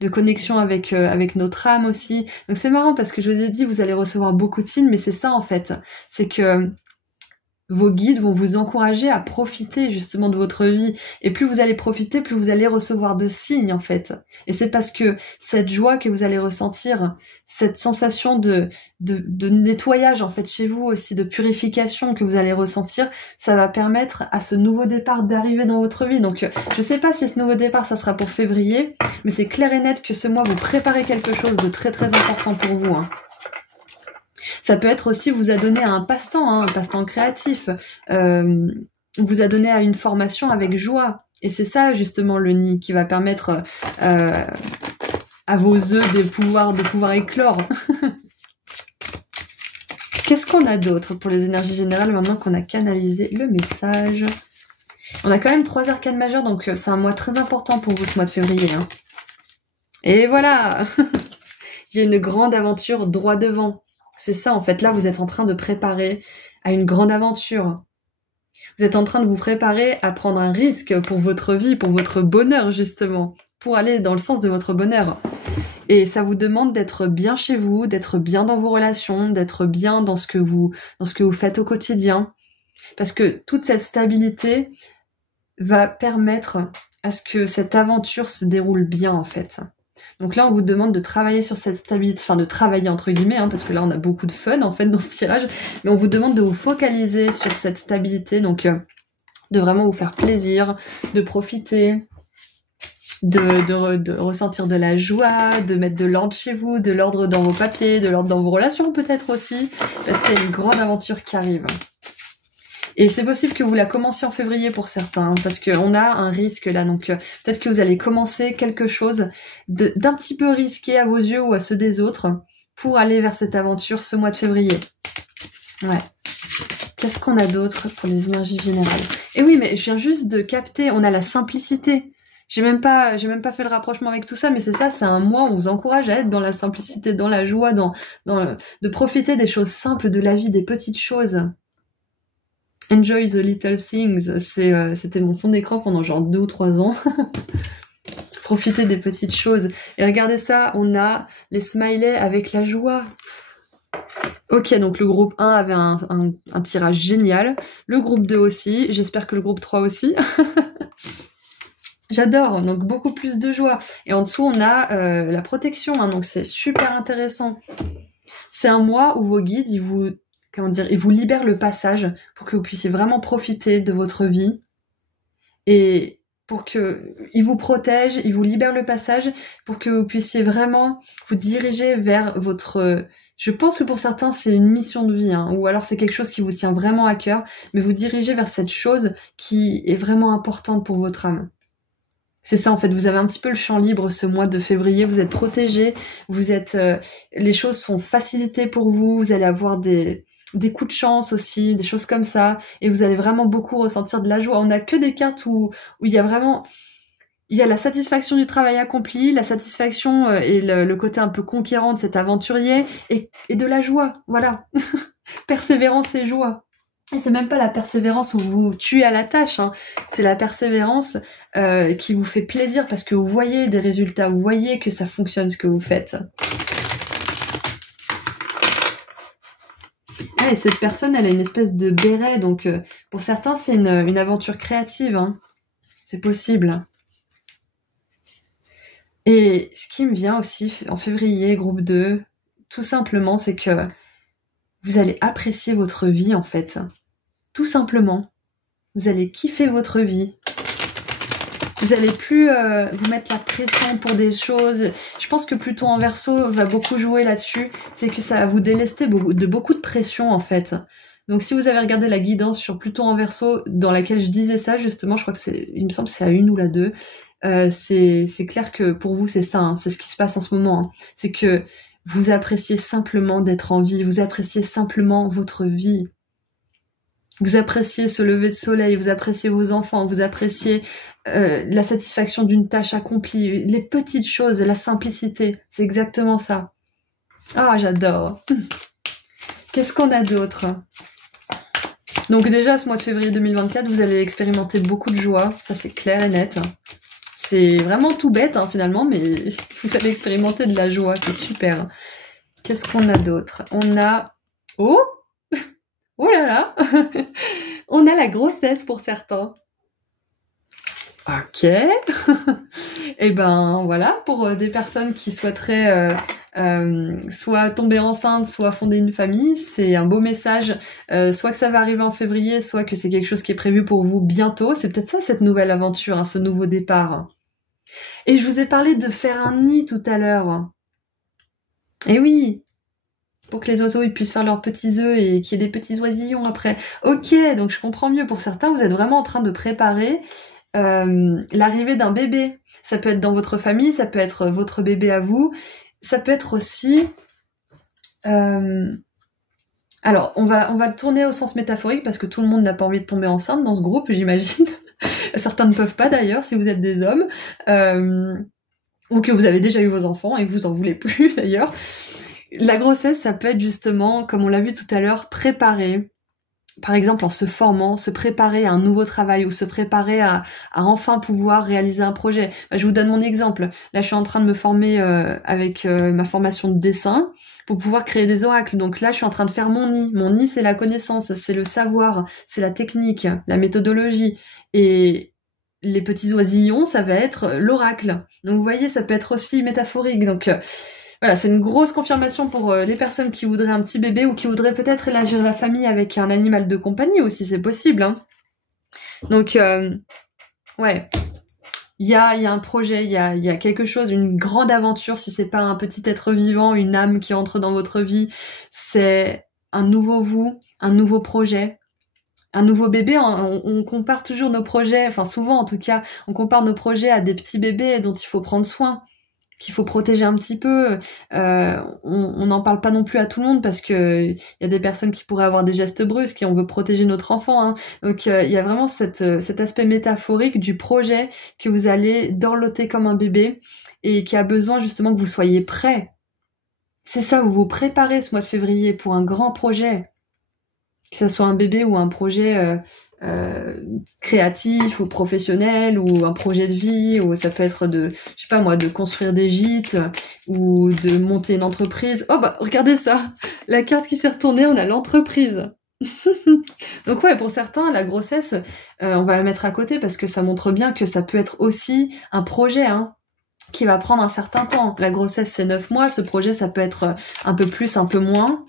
connexion avec notre âme aussi. Donc c'est marrant parce que je vous ai dit, vous allez recevoir beaucoup de signes, mais c'est ça en fait. C'est que vos guides vont vous encourager à profiter justement de votre vie. Et plus vous allez profiter, plus vous allez recevoir de signes en fait. Et c'est parce que cette joie que vous allez ressentir, cette sensation de nettoyage en fait chez vous aussi, de purification que vous allez ressentir, ça va permettre à ce nouveau départ d'arriver dans votre vie. Donc je sais pas si ce nouveau départ ça sera pour février, mais c'est clair et net que ce mois vous préparez quelque chose de très très important pour vous. Ça peut être aussi vous a donné à un passe-temps créatif, vous a donné à une formation avec joie. Et c'est ça justement le nid qui va permettre à vos œufs de pouvoir éclore. Qu'est-ce qu'on a d'autre pour les énergies générales maintenant qu'on a canalisé le message? On a quand même 3 arcanes majeures, donc c'est un mois très important pour vous ce mois de février. Et voilà. Il y a une grande aventure droit devant. C'est ça, en fait. Là, vous êtes en train de préparer à une grande aventure. Vous êtes en train de vous préparer à prendre un risque pour votre vie, pour votre bonheur, justement. Pour aller dans le sens de votre bonheur. Et ça vous demande d'être bien chez vous, d'être bien dans vos relations, d'être bien dans ce que vous faites au quotidien. Parce que toute cette stabilité va permettre à ce que cette aventure se déroule bien, en fait. Donc là, on vous demande de travailler sur cette stabilité, enfin de travailler entre guillemets, parce que là, on a beaucoup de fun en fait dans ce tirage, mais on vous demande de vous focaliser sur cette stabilité, donc de vraiment vous faire plaisir, de profiter, de ressentir de la joie, de mettre de l'ordre chez vous, de l'ordre dans vos papiers, de l'ordre dans vos relations peut-être aussi, parce qu'il y a une grande aventure qui arrive. Et c'est possible que vous la commenciez en février pour certains, parce qu'on a un risque là, donc peut-être que vous allez commencer quelque chose d'un petit peu risqué à vos yeux ou à ceux des autres pour aller vers cette aventure ce mois de février. Ouais. Qu'est-ce qu'on a d'autre pour les énergies générales? Et oui, mais je viens juste de capter, on a la simplicité. J'ai même pas fait le rapprochement avec tout ça, mais c'est ça, c'est un mois où on vous encourage à être dans la simplicité, dans la joie, de profiter des choses simples de la vie, des petites choses. Enjoy the little things, c'était mon fond d'écran pendant genre 2 ou 3 ans. Profitez des petites choses. Et regardez ça, on a les smileys avec la joie. Ok, donc le groupe 1 avait un tirage génial. Le groupe 2 aussi. J'espère que le groupe 3 aussi. J'adore, donc beaucoup plus de joie. Et en dessous, on a la protection, donc c'est super intéressant. C'est un mois où vos guides, ils vous libèrent le passage pour que vous puissiez vraiment profiter de votre vie. Et pour qu'ils vous protègent, ils vous libèrent le passage pour que vous puissiez vraiment vous diriger vers votre... Je pense que pour certains, c'est une mission de vie, ou alors c'est quelque chose qui vous tient vraiment à cœur, mais vous dirigez vers cette chose qui est vraiment importante pour votre âme. C'est ça en fait, vous avez un petit peu le champ libre ce mois de février, vous êtes protégés, les choses sont facilitées pour vous, vous allez avoir des coups de chance aussi, des choses comme ça, et vous allez vraiment beaucoup ressentir de la joie. On n'a que des cartes où il y a vraiment... Il y a la satisfaction du travail accompli, la satisfaction et le côté un peu conquérant de cet aventurier, et de la joie, voilà. Persévérance et joie. Et c'est même pas la persévérance où vous tuez à la tâche, c'est la persévérance qui vous fait plaisir parce que vous voyez des résultats, vous voyez que ça fonctionne ce que vous faites. Ah, et cette personne, elle a une espèce de béret, donc pour certains, c'est une aventure créative. C'est possible. Et ce qui me vient aussi en février, groupe 2, tout simplement, c'est que vous allez apprécier votre vie, en fait. Tout simplement. Vous allez kiffer votre vie. Vous allez plus vous mettre la pression pour des choses. Je pense que Pluton en Verseau va beaucoup jouer là-dessus. C'est que ça va vous délester de beaucoup de pression, en fait. Donc si vous avez regardé la guidance sur Pluton en Verseau, dans laquelle je disais ça, justement, je crois que il me semble que c'est la 1 ou la 2, c'est clair que pour vous, c'est ça, hein, c'est ce qui se passe en ce moment. Hein. C'est que vous appréciez simplement d'être en vie, vous appréciez simplement votre vie. Vous appréciez ce lever de soleil, vous appréciez vos enfants, vous appréciez la satisfaction d'une tâche accomplie, les petites choses, la simplicité. C'est exactement ça. Ah, j'adore. Qu'est-ce qu'on a d'autre? Donc déjà, ce mois de février 2024, vous allez expérimenter beaucoup de joie. Ça, c'est clair et net. C'est vraiment tout bête, hein, finalement, mais vous allez expérimenter de la joie. C'est super. Qu'est-ce qu'on a d'autre? On a... Oh! Oh là là. On a la grossesse pour certains. Ok. Et ben voilà, pour des personnes qui souhaiteraient soit tomber enceinte, soit fonder une famille, c'est un beau message. Soit que ça va arriver en février, soit que c'est quelque chose qui est prévu pour vous bientôt. C'est peut-être ça, cette nouvelle aventure, hein, ce nouveau départ. Et je vous ai parlé de faire un nid tout à l'heure. Et oui, pour que les oiseaux ils puissent faire leurs petits œufs et qu'il y ait des petits oisillons après. Ok, donc je comprends mieux. Pour certains, vous êtes vraiment en train de préparer l'arrivée d'un bébé. Ça peut être dans votre famille, ça peut être votre bébé à vous. Ça peut être aussi... Alors, on va tourner au sens métaphorique parce que tout le monde n'a pas envie de tomber enceinte dans ce groupe, j'imagine. Certains ne peuvent pas d'ailleurs, si vous êtes des hommes. Ou que vous avez déjà eu vos enfants et que vous en voulez plus d'ailleurs. La grossesse, ça peut être justement, comme on l'a vu tout à l'heure, préparer, par exemple en se formant, se préparer à un nouveau travail ou se préparer à enfin pouvoir réaliser un projet. Je vous donne mon exemple. Là, je suis en train de me former avec ma formation de dessin pour pouvoir créer des oracles. Donc là, je suis en train de faire mon nid. Mon nid, c'est la connaissance, c'est le savoir, c'est la technique, la méthodologie. Et les petits oisillons, ça va être l'oracle. Donc vous voyez, ça peut être aussi métaphorique. Donc... Voilà, c'est une grosse confirmation pour les personnes qui voudraient un petit bébé ou qui voudraient peut-être élargir la famille avec un animal de compagnie aussi, c'est possible. Hein. Donc, ouais, il y a un projet, il y a quelque chose, une grande aventure, si c'est pas un petit être vivant, une âme qui entre dans votre vie, c'est un nouveau vous, un nouveau projet. Un nouveau bébé, on compare toujours nos projets, enfin souvent en tout cas, on compare nos projets à des petits bébés dont il faut prendre soin, qu'il faut protéger un petit peu. On n'en parle pas non plus à tout le monde parce que il y a des personnes qui pourraient avoir des gestes brusques et on veut protéger notre enfant. Hein. Donc il y a vraiment cet aspect métaphorique du projet que vous allez dorloter comme un bébé et qui a besoin justement que vous soyez prêts. C'est ça, vous vous préparez ce mois de février pour un grand projet. Que ce soit un bébé ou un projet... créatif ou professionnel ou un projet de vie, ou ça peut être de, je sais pas moi, de construire des gîtes ou de monter une entreprise. Oh bah regardez ça, la carte qui s'est retournée, on a l'entreprise. Donc ouais, pour certains, la grossesse, on va la mettre à côté parce que ça montre bien que ça peut être aussi un projet, hein, qui va prendre un certain temps. La grossesse, c'est 9 mois, ce projet, ça peut être un peu plus, un peu moins.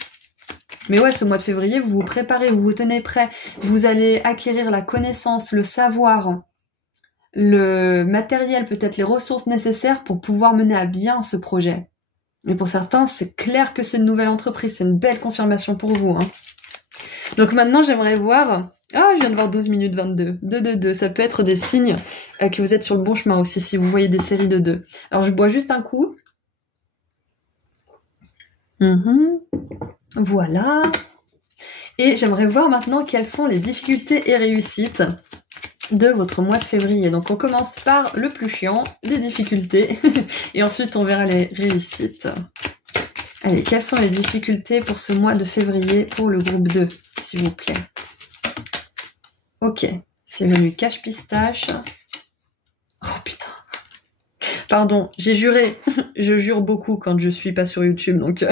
Mais ouais, ce mois de février, vous vous préparez, vous vous tenez prêt, vous allez acquérir la connaissance, le savoir, le matériel, peut-être les ressources nécessaires pour pouvoir mener à bien ce projet. Et pour certains, c'est clair que c'est une nouvelle entreprise, c'est une belle confirmation pour vous. Hein. Donc maintenant, j'aimerais voir... Ah, je viens de voir 12 minutes 22. 2. Ça peut être des signes que vous êtes sur le bon chemin aussi, si vous voyez des séries de 2. Alors, je bois juste un coup. Voilà. Et j'aimerais voir maintenant quelles sont les difficultés et réussites de votre mois de février. Donc on commence par le plus chiant, les difficultés, et ensuite on verra les réussites. Allez, quelles sont les difficultés pour ce mois de février pour le groupe 2, s'il vous plaît? Ok, c'est venu cache pistache. Oh putain. Pardon, j'ai juré, je jure beaucoup quand je suis pas sur YouTube, donc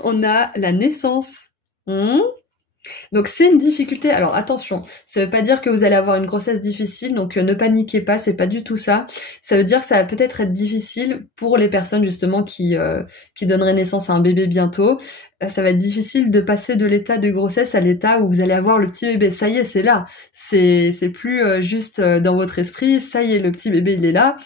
on a la naissance. Donc c'est une difficulté, alors attention, ça veut pas dire que vous allez avoir une grossesse difficile, donc ne paniquez pas, c'est pas du tout ça. Ça veut dire que ça va peut-être être difficile pour les personnes justement qui donneraient naissance à un bébé bientôt. Ça va être difficile de passer de l'état de grossesse à l'état où vous allez avoir le petit bébé. Ça y est, c'est là. C'est plus juste dans votre esprit, ça y est, le petit bébé il est là.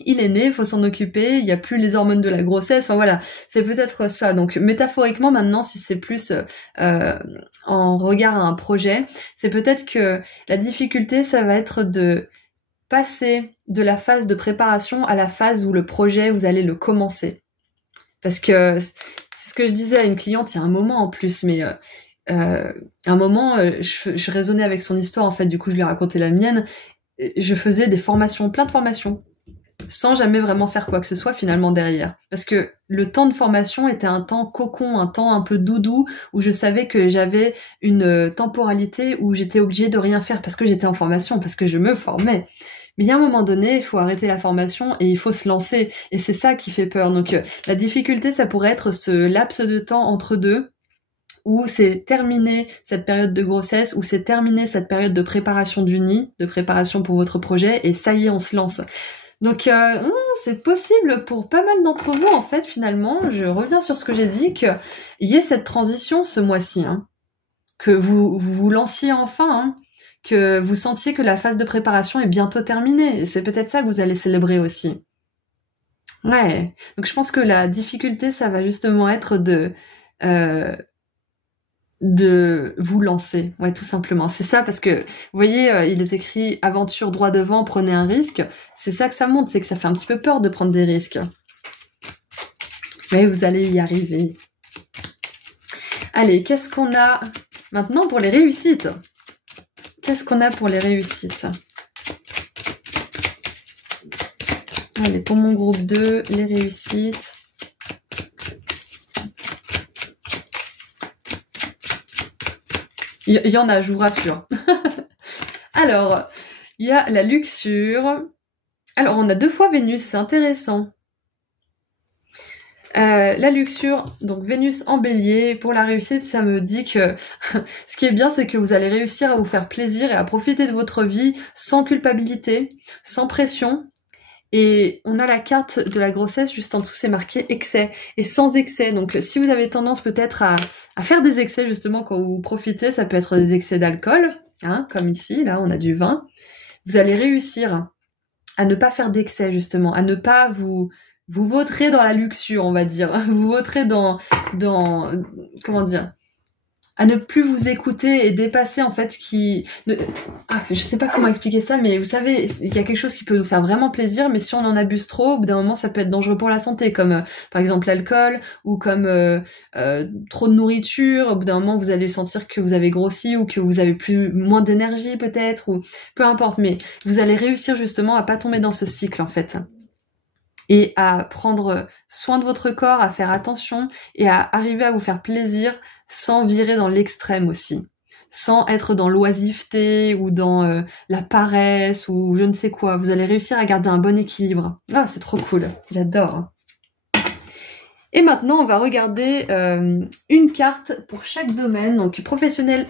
Il est né, il faut s'en occuper, il n'y a plus les hormones de la grossesse, enfin voilà, c'est peut-être ça. Donc métaphoriquement maintenant, si c'est plus en regard à un projet, c'est peut-être que la difficulté, ça va être de passer de la phase de préparation à la phase où le projet, vous allez le commencer. Parce que c'est ce que je disais à une cliente il y a un moment en plus, mais un moment, je raisonnais avec son histoire, en fait, du coup, je lui ai raconté la mienne. Je faisais des formations, plein de formations, sans jamais vraiment faire quoi que ce soit finalement derrière. Parce que le temps de formation était un temps cocon, un temps un peu doudou, où je savais que j'avais une temporalité où j'étais obligée de rien faire parce que j'étais en formation, parce que je me formais. Mais il y a un moment donné, il faut arrêter la formation et il faut se lancer. Et c'est ça qui fait peur. Donc la difficulté, ça pourrait être ce laps de temps entre deux, où c'est terminé cette période de grossesse, où c'est terminé cette période de préparation du nid, de préparation pour votre projet, et ça y est, on se lance. Donc c'est possible pour pas mal d'entre vous, en fait, finalement, je reviens sur ce que j'ai dit, qu'il y ait cette transition ce mois-ci, hein, que vous lanciez enfin, hein, que vous sentiez que la phase de préparation est bientôt terminée, et c'est peut-être ça que vous allez célébrer aussi. Ouais, donc je pense que la difficulté, ça va justement être de vous lancer, ouais, tout simplement. C'est ça, parce que, vous voyez, il est écrit « Aventure droit devant, prenez un risque ». C'est ça que ça montre, c'est que ça fait un petit peu peur de prendre des risques. Mais vous allez y arriver. Allez, qu'est-ce qu'on a maintenant pour les réussites? Qu'est-ce qu'on a pour les réussites? Allez, pour mon groupe 2, les réussites. Il y en a, je vous rassure. Alors, il y a la luxure. Alors, on a 2 fois Vénus, c'est intéressant. La luxure, donc Vénus en bélier, pour la réussite, ça me dit que ce qui est bien, c'est que vous allez réussir à vous faire plaisir et à profiter de votre vie sans culpabilité, sans pression. Et on a la carte de la grossesse, juste en dessous c'est marqué excès, et sans excès. Donc si vous avez tendance peut-être à faire des excès justement quand vous profitez, ça peut être des excès d'alcool, hein, comme ici, là on a du vin. Vous allez réussir à ne pas faire d'excès justement, à ne pas vous vautrer dans la luxure, on va dire. Vous vautrer dans comment dire, à ne plus vous écouter et dépasser en fait ce qui... je sais pas comment expliquer ça, mais vous savez, il y a quelque chose qui peut nous faire vraiment plaisir, mais si on en abuse trop, au bout d'un moment, ça peut être dangereux pour la santé, comme par exemple l'alcool, ou comme trop de nourriture. Au bout d'un moment, vous allez sentir que vous avez grossi, ou que vous avez moins d'énergie peut-être, ou peu importe, mais vous allez réussir justement à pas tomber dans ce cycle en fait. Et à prendre soin de votre corps, à faire attention et à arriver à vous faire plaisir sans virer dans l'extrême aussi. Sans être dans l'oisiveté ou dans la paresse ou je ne sais quoi. Vous allez réussir à garder un bon équilibre. Ah, c'est trop cool. J'adore. Et maintenant, on va regarder une carte pour chaque domaine, donc professionnel,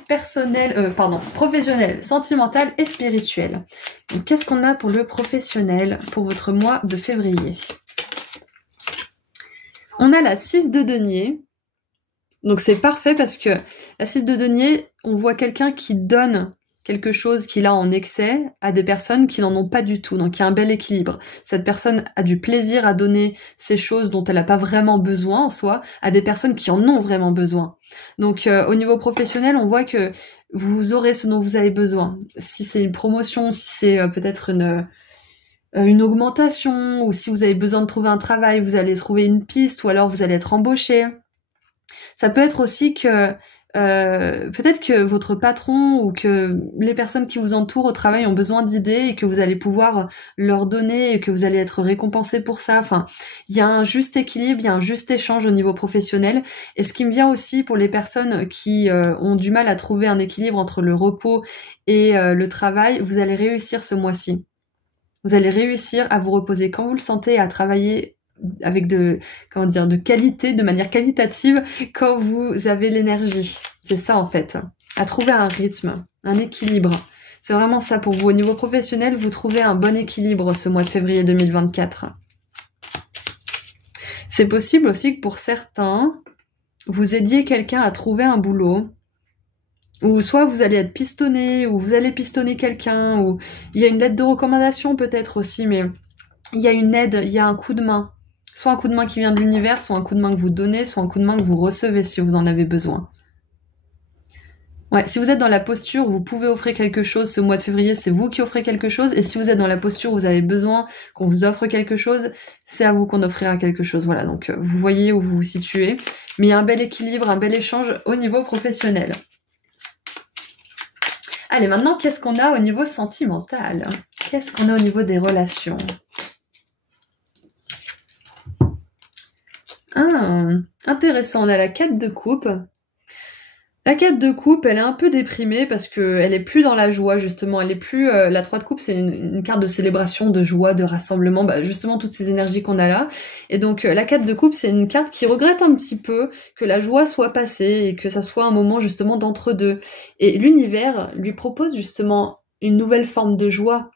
professionnel, sentimental et spirituel. Donc, qu'est-ce qu'on a pour le professionnel pour votre mois de février? On a la 6 de denier. Donc c'est parfait parce que la 6 de denier, on voit quelqu'un qui donne quelque chose qu'il a en excès à des personnes qui n'en ont pas du tout. Donc il y a un bel équilibre. Cette personne a du plaisir à donner ces choses dont elle n'a pas vraiment besoin en soi à des personnes qui en ont vraiment besoin. Donc au niveau professionnel, on voit que vous aurez ce dont vous avez besoin. Si c'est une promotion, si c'est peut-être une augmentation, ou si vous avez besoin de trouver un travail, vous allez trouver une piste, ou alors vous allez être embauché. Ça peut être aussi que peut-être que votre patron ou que les personnes qui vous entourent au travail ont besoin d'idées et que vous allez pouvoir leur donner et que vous allez être récompensé pour ça. Enfin, il y a un juste équilibre, il y a un juste échange au niveau professionnel. Et ce qui me vient aussi pour les personnes qui ont du mal à trouver un équilibre entre le repos et le travail, vous allez réussir ce mois-ci. Vous allez réussir à vous reposer quand vous le sentez, à travailler avec de qualité, de manière qualitative, quand vous avez l'énergie. C'est ça en fait, à trouver un rythme, un équilibre. C'est vraiment ça pour vous. Au niveau professionnel, vous trouvez un bon équilibre ce mois de février 2024. C'est possible aussi que pour certains, vous aidiez quelqu'un à trouver un boulot, ou soit vous allez être pistonné, ou vous allez pistonner quelqu'un, ou il y a une lettre de recommandation peut-être aussi, mais il y a une aide, il y a un coup de main. Soit un coup de main qui vient de l'univers, soit un coup de main que vous donnez, soit un coup de main que vous recevez si vous en avez besoin. Ouais, si vous êtes dans la posture où vous pouvez offrir quelque chose, ce mois de février, c'est vous qui offrez quelque chose. Et si vous êtes dans la posture où vous avez besoin qu'on vous offre quelque chose, c'est à vous qu'on offrira quelque chose. Voilà, donc vous voyez où vous vous situez. Mais il y a un bel équilibre, un bel échange au niveau professionnel. Allez, maintenant, qu'est-ce qu'on a au niveau sentimental? Qu'est-ce qu'on a au niveau des relations? Ah, intéressant, on a la 4 de coupe. La 4 de coupe, elle est un peu déprimée parce qu'elle est plus dans la joie, justement. Elle est plus. La 3 de coupe, c'est une carte de célébration, de joie, de rassemblement, bah, justement toutes ces énergies qu'on a là. Et donc la 4 de coupe, c'est une carte qui regrette un petit peu que la joie soit passée et que ça soit un moment justement d'entre-deux. Et l'univers lui propose justement une nouvelle forme de joie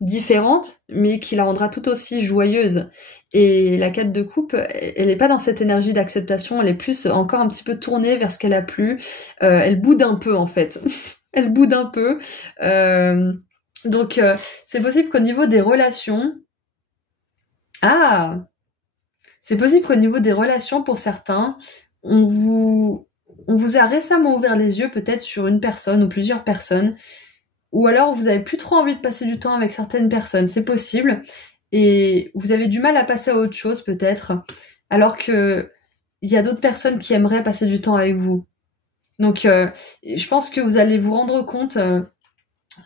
différente, mais qui la rendra tout aussi joyeuse. Et la 4 de coupe, elle n'est pas dans cette énergie d'acceptation, elle est plus encore un petit peu tournée vers ce qu'elle a plu. Elle boude un peu, en fait. Elle boude un peu. Donc, c'est possible qu'au niveau des relations... Ah! C'est possible qu'au niveau des relations, pour certains, on vous a récemment ouvert les yeux peut-être sur une personne ou plusieurs personnes, ou alors vous avez plus trop envie de passer du temps avec certaines personnes, c'est possible, et vous avez du mal à passer à autre chose peut-être, alors que il y a d'autres personnes qui aimeraient passer du temps avec vous. Donc je pense que vous allez vous rendre compte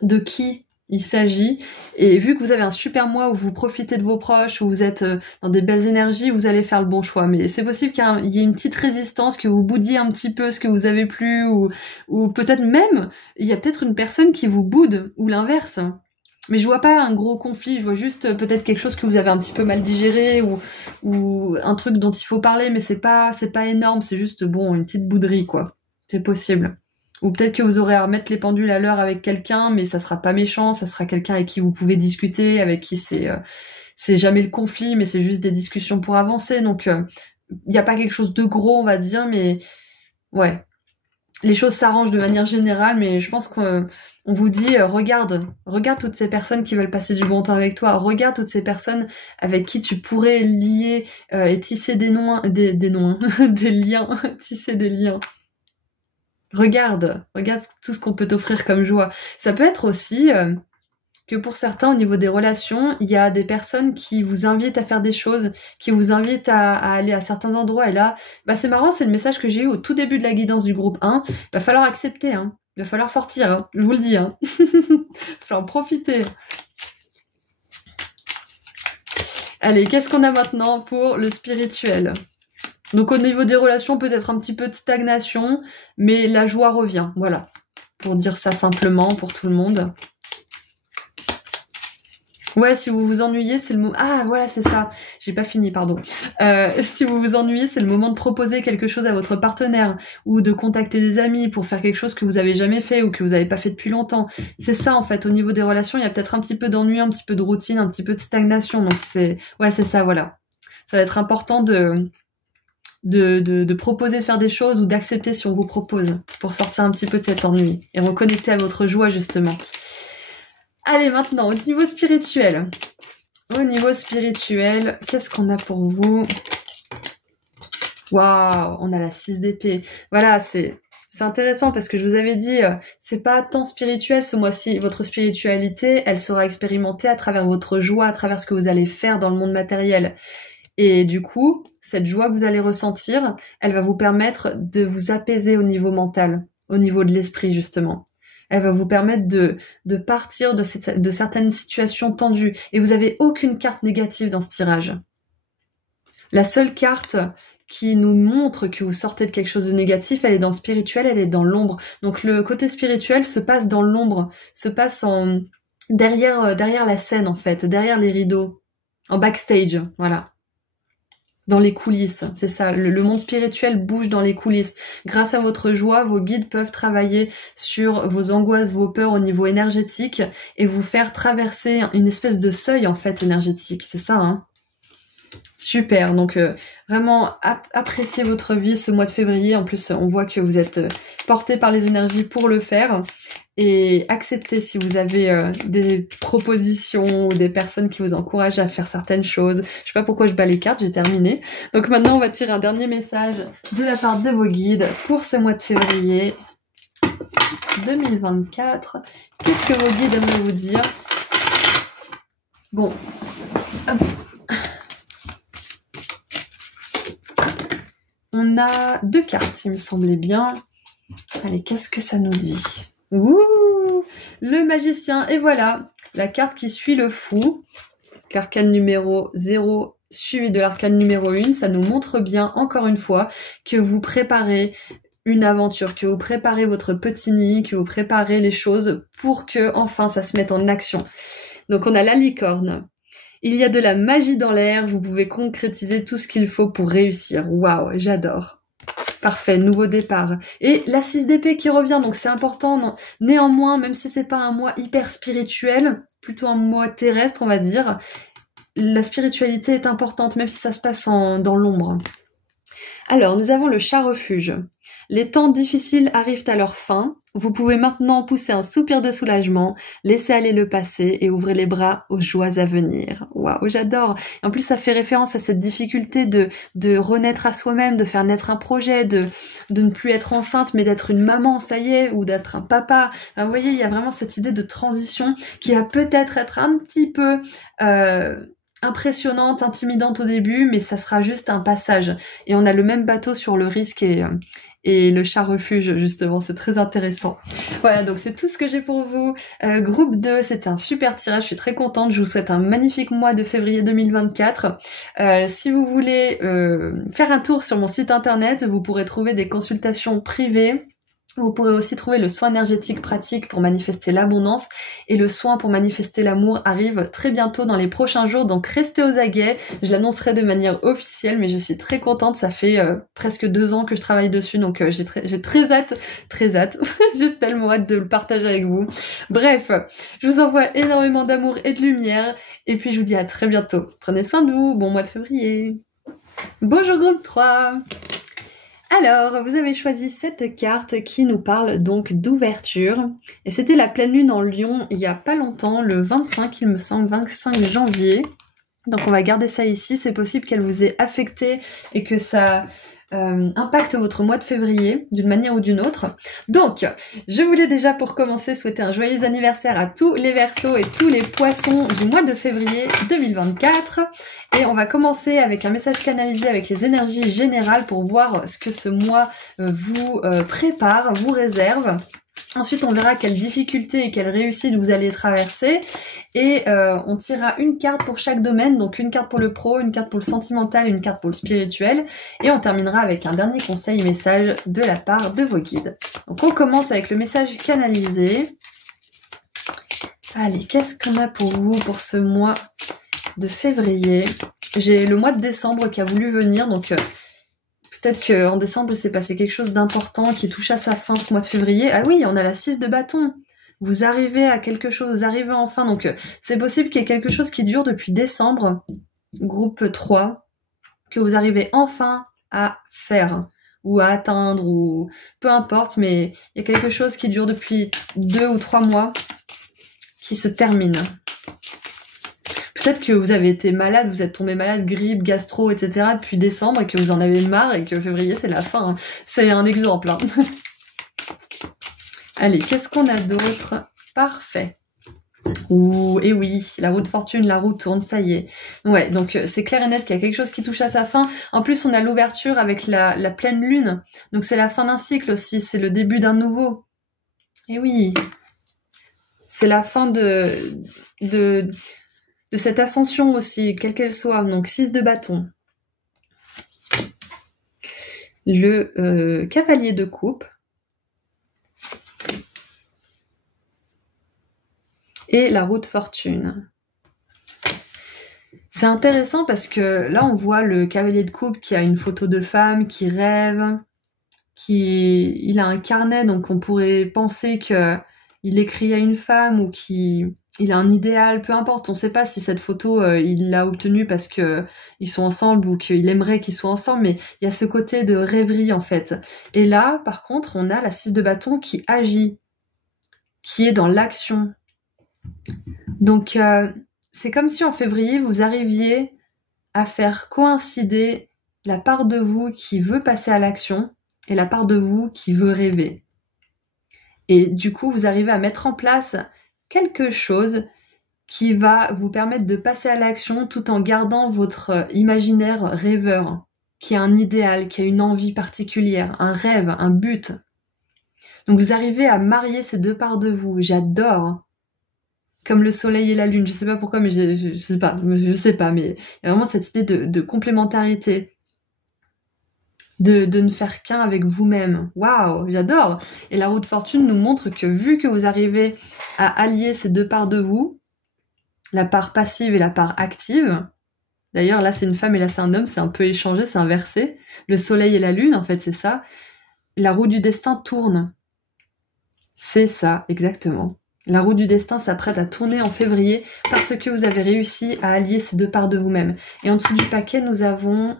de qui il s'agit, et vu que vous avez un super mois où vous profitez de vos proches, où vous êtes dans des belles énergies, vous allez faire le bon choix. Mais c'est possible qu'il y ait une petite résistance, que vous boudiez un petit peu ce que vous avez plu, ou peut-être même, il y a peut-être une personne qui vous boude, ou l'inverse. Mais je vois pas un gros conflit, je vois juste peut-être quelque chose que vous avez un petit peu mal digéré, ou un truc dont il faut parler, mais c'est pas énorme, c'est juste, bon, une petite bouderie, quoi. C'est possible. Ou peut-être que vous aurez à remettre les pendules à l'heure avec quelqu'un, mais ça sera pas méchant, ça sera quelqu'un avec qui vous pouvez discuter, avec qui c'est jamais le conflit, mais c'est juste des discussions pour avancer. Donc il n'y a pas quelque chose de gros, on va dire, mais ouais, les choses s'arrangent de manière générale, mais je pense qu'on vous dit regarde toutes ces personnes qui veulent passer du bon temps avec toi, regarde toutes ces personnes avec qui tu pourrais lier et tisser des liens, tisser des liens. Regarde tout ce qu'on peut t'offrir comme joie. Ça peut être aussi que pour certains, au niveau des relations, il y a des personnes qui vous invitent à faire des choses, qui vous invitent à aller à certains endroits. Et là, bah c'est marrant, c'est le message que j'ai eu au tout début de la guidance du groupe 1. Il va falloir accepter, hein. Il va falloir sortir, hein. Je vous le dis. Hein. Il va falloir en profiter. Allez, qu'est-ce qu'on a maintenant pour le spirituel ? Donc au niveau des relations, peut-être un petit peu de stagnation, mais la joie revient, voilà. Pour dire ça simplement, pour tout le monde. Ouais, si vous vous ennuyez, c'est le moment... Ah, voilà, c'est ça. J'ai pas fini, pardon. Si vous vous ennuyez, c'est le moment de proposer quelque chose à votre partenaire ou de contacter des amis pour faire quelque chose que vous avez jamais fait ou que vous avez pas fait depuis longtemps. C'est ça, en fait. Au niveau des relations, il y a peut-être un petit peu d'ennui, un petit peu de routine, un petit peu de stagnation. Donc c'est... Ouais, c'est ça, voilà. Ça va être important de proposer de faire des choses ou d'accepter si on vous propose pour sortir un petit peu de cet ennui et reconnecter à votre joie, justement. Allez, maintenant, au niveau spirituel. Au niveau spirituel, qu'est-ce qu'on a pour vous? Waouh, on a la 6 d'épée. Voilà, c'est intéressant parce que je vous avais dit, c'est pas tant spirituel ce mois-ci. Votre spiritualité, elle sera expérimentée à travers votre joie, à travers ce que vous allez faire dans le monde matériel. Et du coup, cette joie que vous allez ressentir, elle va vous permettre de vous apaiser au niveau mental, au niveau de l'esprit, justement. Elle va vous permettre de partir de certaines situations tendues. Et vous n'avez aucune carte négative dans ce tirage. La seule carte qui nous montre que vous sortez de quelque chose de négatif, elle est dans le spirituel, elle est dans l'ombre. Donc le côté spirituel se passe dans l'ombre, se passe derrière la scène, en fait, derrière les rideaux, en backstage, voilà. Dans les coulisses, c'est ça. Le monde spirituel bouge dans les coulisses. Grâce à votre joie, vos guides peuvent travailler sur vos angoisses, vos peurs au niveau énergétique et vous faire traverser une espèce de seuil, en fait, énergétique. C'est ça, hein. Super, donc vraiment appréciez votre vie ce mois de février. En plus, on voit que vous êtes porté par les énergies pour le faire. Et acceptez si vous avez des propositions ou des personnes qui vous encouragent à faire certaines choses. Je sais pas pourquoi je bats les cartes, j'ai terminé. Donc maintenant, on va tirer un dernier message de la part de vos guides pour ce mois de février. 2024. Qu'est-ce que vos guides aimeraient vous dire? Bon. Hop. On a 2 cartes, il me semblait bien. Allez, qu'est-ce que ça nous dit? Ouh, le magicien. Et voilà, la carte qui suit le fou. L'arcane numéro 0 suivi de l'arcane numéro 1. Ça nous montre bien, encore une fois, que vous préparez une aventure, que vous préparez votre petit nid, que vous préparez les choses pour que, enfin, ça se mette en action. Donc, on a la licorne. Il y a de la magie dans l'air, vous pouvez concrétiser tout ce qu'il faut pour réussir. Waouh, j'adore. Parfait, nouveau départ. Et la 6 d'épée qui revient, donc c'est important. Non. Néanmoins, même si c'est pas un mois hyper spirituel, plutôt un mois terrestre, on va dire, la spiritualité est importante, même si ça se passe dans l'ombre. Alors, nous avons le chat refuge. Les temps difficiles arrivent à leur fin. Vous pouvez maintenant pousser un soupir de soulagement, laisser aller le passé et ouvrir les bras aux joies à venir. Waouh, j'adore. En plus, ça fait référence à cette difficulté de renaître à soi-même, de faire naître un projet, de ne plus être enceinte, mais d'être une maman, ça y est, ou d'être un papa. Enfin, vous voyez, il y a vraiment cette idée de transition qui va peut-être être un petit peu impressionnante, intimidante au début, mais ça sera juste un passage. Et on a le même bateau sur le risque et le chat refuge, justement, c'est très intéressant. Voilà, donc c'est tout ce que j'ai pour vous. Groupe 2, c'était un super tirage, je suis très contente, je vous souhaite un magnifique mois de février 2024. Si vous voulez faire un tour sur mon site internet, vous pourrez trouver des consultations privées. Vous pourrez aussi trouver le soin énergétique pratique pour manifester l'abondance et le soin pour manifester l'amour arrive très bientôt dans les prochains jours, donc restez aux aguets. Je l'annoncerai de manière officielle, mais je suis très contente, ça fait presque 2 ans que je travaille dessus, donc j'ai très hâte, j'ai tellement hâte de le partager avec vous. Bref, je vous envoie énormément d'amour et de lumière, et puis je vous dis à très bientôt. Prenez soin de vous, bon mois de février. Bonjour groupe 3. Alors, vous avez choisi cette carte qui nous parle donc d'ouverture. Et c'était la pleine lune en Lion il y a pas longtemps, le 25, il me semble, 25 janvier. Donc on va garder ça ici, c'est possible qu'elle vous ait affecté et que ça impacte votre mois de février d'une manière ou d'une autre. Donc, je voulais déjà pour commencer souhaiter un joyeux anniversaire à tous les Verseaux et tous les Poissons du mois de février 2024. Et on va commencer avec un message canalisé avec les énergies générales pour voir ce que ce mois vous prépare, vous réserve. Ensuite, on verra quelles difficultés et quelles réussites vous allez traverser. Et on tirera une carte pour chaque domaine. Donc une carte pour le pro, une carte pour le sentimental, une carte pour le spirituel. Et on terminera avec un dernier conseil et message de la part de vos guides. Donc on commence avec le message canalisé. Allez, qu'est-ce qu'on a pour vous pour ce mois de février? J'ai le mois de décembre qui a voulu venir. Donc peut-être qu'en décembre, il s'est passé quelque chose d'important qui touche à sa fin ce mois de février. Ah oui, on a la 6 de bâton. Vous arrivez à quelque chose, vous arrivez enfin. Donc, c'est possible qu'il y ait quelque chose qui dure depuis décembre, groupe 3, que vous arrivez enfin à faire ou à atteindre, ou peu importe, mais il y a quelque chose qui dure depuis 2 ou 3 mois qui se termine. Peut-être que vous avez été malade, vous êtes tombé malade, grippe, gastro, etc. depuis décembre et que vous en avez marre et que février c'est la fin. Hein. C'est un exemple. Hein. Allez, qu'est-ce qu'on a d'autre? Parfait. Ouh, et oui, la roue de fortune, la roue tourne, ça y est. Ouais, donc c'est clair et net qu'il y a quelque chose qui touche à sa fin. En plus, on a l'ouverture avec la pleine lune. Donc c'est la fin d'un cycle aussi, c'est le début d'un nouveau. Et oui, c'est la fin de cette ascension aussi, quelle qu'elle soit. Donc 6 de bâton. Le cavalier de coupe. Et la roue de fortune. C'est intéressant parce que là, on voit le cavalier de coupe qui a une photo de femme, qui rêve, il a un carnet, donc on pourrait penser qu'il écrit à une femme ou qu'il a un idéal, peu importe. On ne sait pas si cette photo, il l'a obtenue parce qu'ils sont ensemble ou qu'il aimerait qu'ils soient ensemble, mais il y a ce côté de rêverie en fait. Et là, par contre, on a la 6 de bâton qui agit, qui est dans l'action. Donc, c'est comme si en février, vous arriviez à faire coïncider la part de vous qui veut passer à l'action et la part de vous qui veut rêver. Et du coup, vous arrivez à mettre en place quelque chose qui va vous permettre de passer à l'action tout en gardant votre imaginaire rêveur, qui a un idéal, qui a une envie particulière, un rêve, un but. Donc vous arrivez à marier ces deux parts de vous. J'adore. Comme le soleil et la lune. Je sais pas pourquoi, mais je sais pas, mais il y a vraiment cette idée de complémentarité. De ne faire qu'un avec vous-même. Waouh, j'adore. Et la roue de fortune nous montre que vu que vous arrivez à allier ces deux parts de vous, la part passive et la part active, d'ailleurs là c'est une femme et là c'est un homme, c'est un peu échangé, c'est inversé, le soleil et la lune en fait c'est ça, la roue du destin tourne. C'est ça, exactement. La roue du destin s'apprête à tourner en février parce que vous avez réussi à allier ces deux parts de vous-même. Et en dessous du paquet, nous avons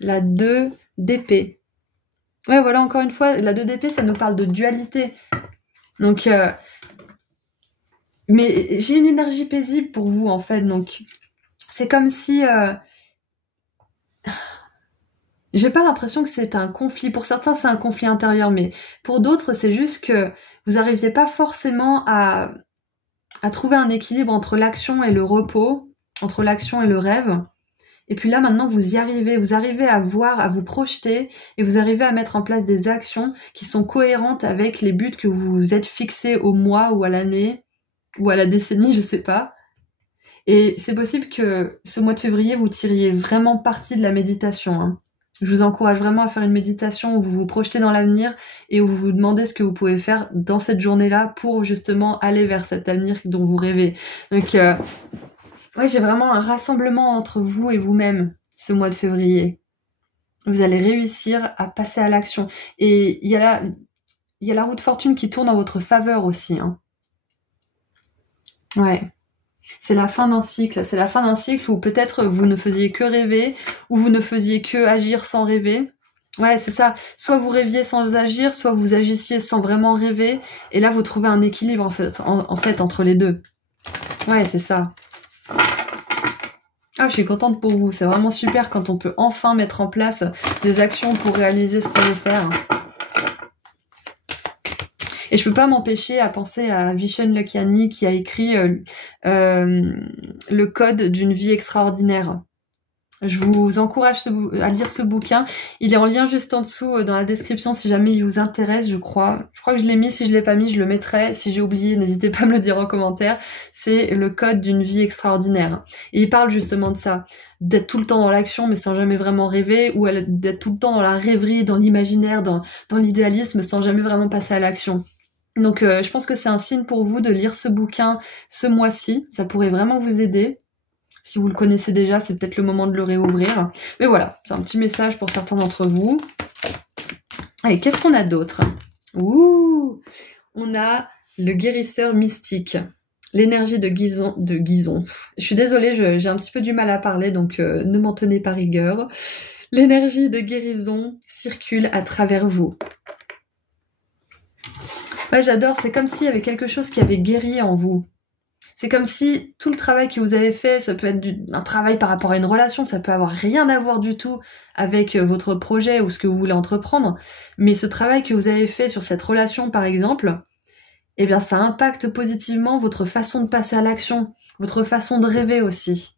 la 2 d'épée. Ouais, voilà, encore une fois, la 2 d'épée, ça nous parle de dualité. Donc, mais j'ai une énergie paisible pour vous, en fait. Donc, c'est comme si... J'ai pas l'impression que c'est un conflit. Pour certains, c'est un conflit intérieur, mais pour d'autres, c'est juste que vous n'arriviez pas forcément à trouver un équilibre entre l'action et le repos, entre l'action et le rêve. Et puis là, maintenant, vous y arrivez. Vous arrivez à voir, à vous projeter, et vous arrivez à mettre en place des actions qui sont cohérentes avec les buts que vous vous êtes fixés au mois ou à l'année, ou à la décennie, je sais pas. Et c'est possible que ce mois de février, vous tiriez vraiment parti de la méditation, hein. Je vous encourage vraiment à faire une méditation où vous vous projetez dans l'avenir et où vous vous demandez ce que vous pouvez faire dans cette journée-là pour justement aller vers cet avenir dont vous rêvez. Donc, ouais, j'ai vraiment un rassemblement entre vous et vous-même ce mois de février. Vous allez réussir à passer à l'action. Et il y a la roue de fortune qui tourne en votre faveur aussi, hein. Ouais. C'est la fin d'un cycle. C'est la fin d'un cycle où peut-être vous ne faisiez que rêver, ou vous ne faisiez que agir sans rêver. Ouais, c'est ça. Soit vous rêviez sans agir, soit vous agissiez sans vraiment rêver. Et là, vous trouvez un équilibre en fait entre les deux. Ouais, c'est ça. Ah, je suis contente pour vous. C'est vraiment super quand on peut enfin mettre en place des actions pour réaliser ce qu'on veut faire. Et je peux pas m'empêcher à penser à Vishen Lakhiani qui a écrit Le code d'une vie extraordinaire. Je vous encourage à lire ce bouquin. Il est en lien juste en dessous dans la description si jamais il vous intéresse, je crois. Je crois que je l'ai mis. Si je l'ai pas mis, je le mettrai. Si j'ai oublié, n'hésitez pas à me le dire en commentaire. C'est Le code d'une vie extraordinaire. Et il parle justement de ça. D'être tout le temps dans l'action mais sans jamais vraiment rêver, ou d'être tout le temps dans la rêverie, dans l'imaginaire, dans l'idéalisme sans jamais vraiment passer à l'action. Donc je pense que c'est un signe pour vous de lire ce bouquin ce mois-ci. Ça pourrait vraiment vous aider. Si vous le connaissez déjà, c'est peut-être le moment de le réouvrir. Mais voilà, c'est un petit message pour certains d'entre vous. Allez, qu'est-ce qu'on a d'autre? Ouh, on a le guérisseur mystique. L'énergie de Guison. Je suis désolée, j'ai un petit peu du mal à parler, donc ne m'en tenez pas rigueur. L'énergie de guérison circule à travers vous. Ouais, j'adore, c'est comme s'il y avait quelque chose qui avait guéri en vous. C'est comme si tout le travail que vous avez fait, ça peut être un travail par rapport à une relation, ça peut avoir rien à voir du tout avec votre projet ou ce que vous voulez entreprendre, mais ce travail que vous avez fait sur cette relation par exemple, eh bien ça impacte positivement votre façon de passer à l'action, votre façon de rêver aussi.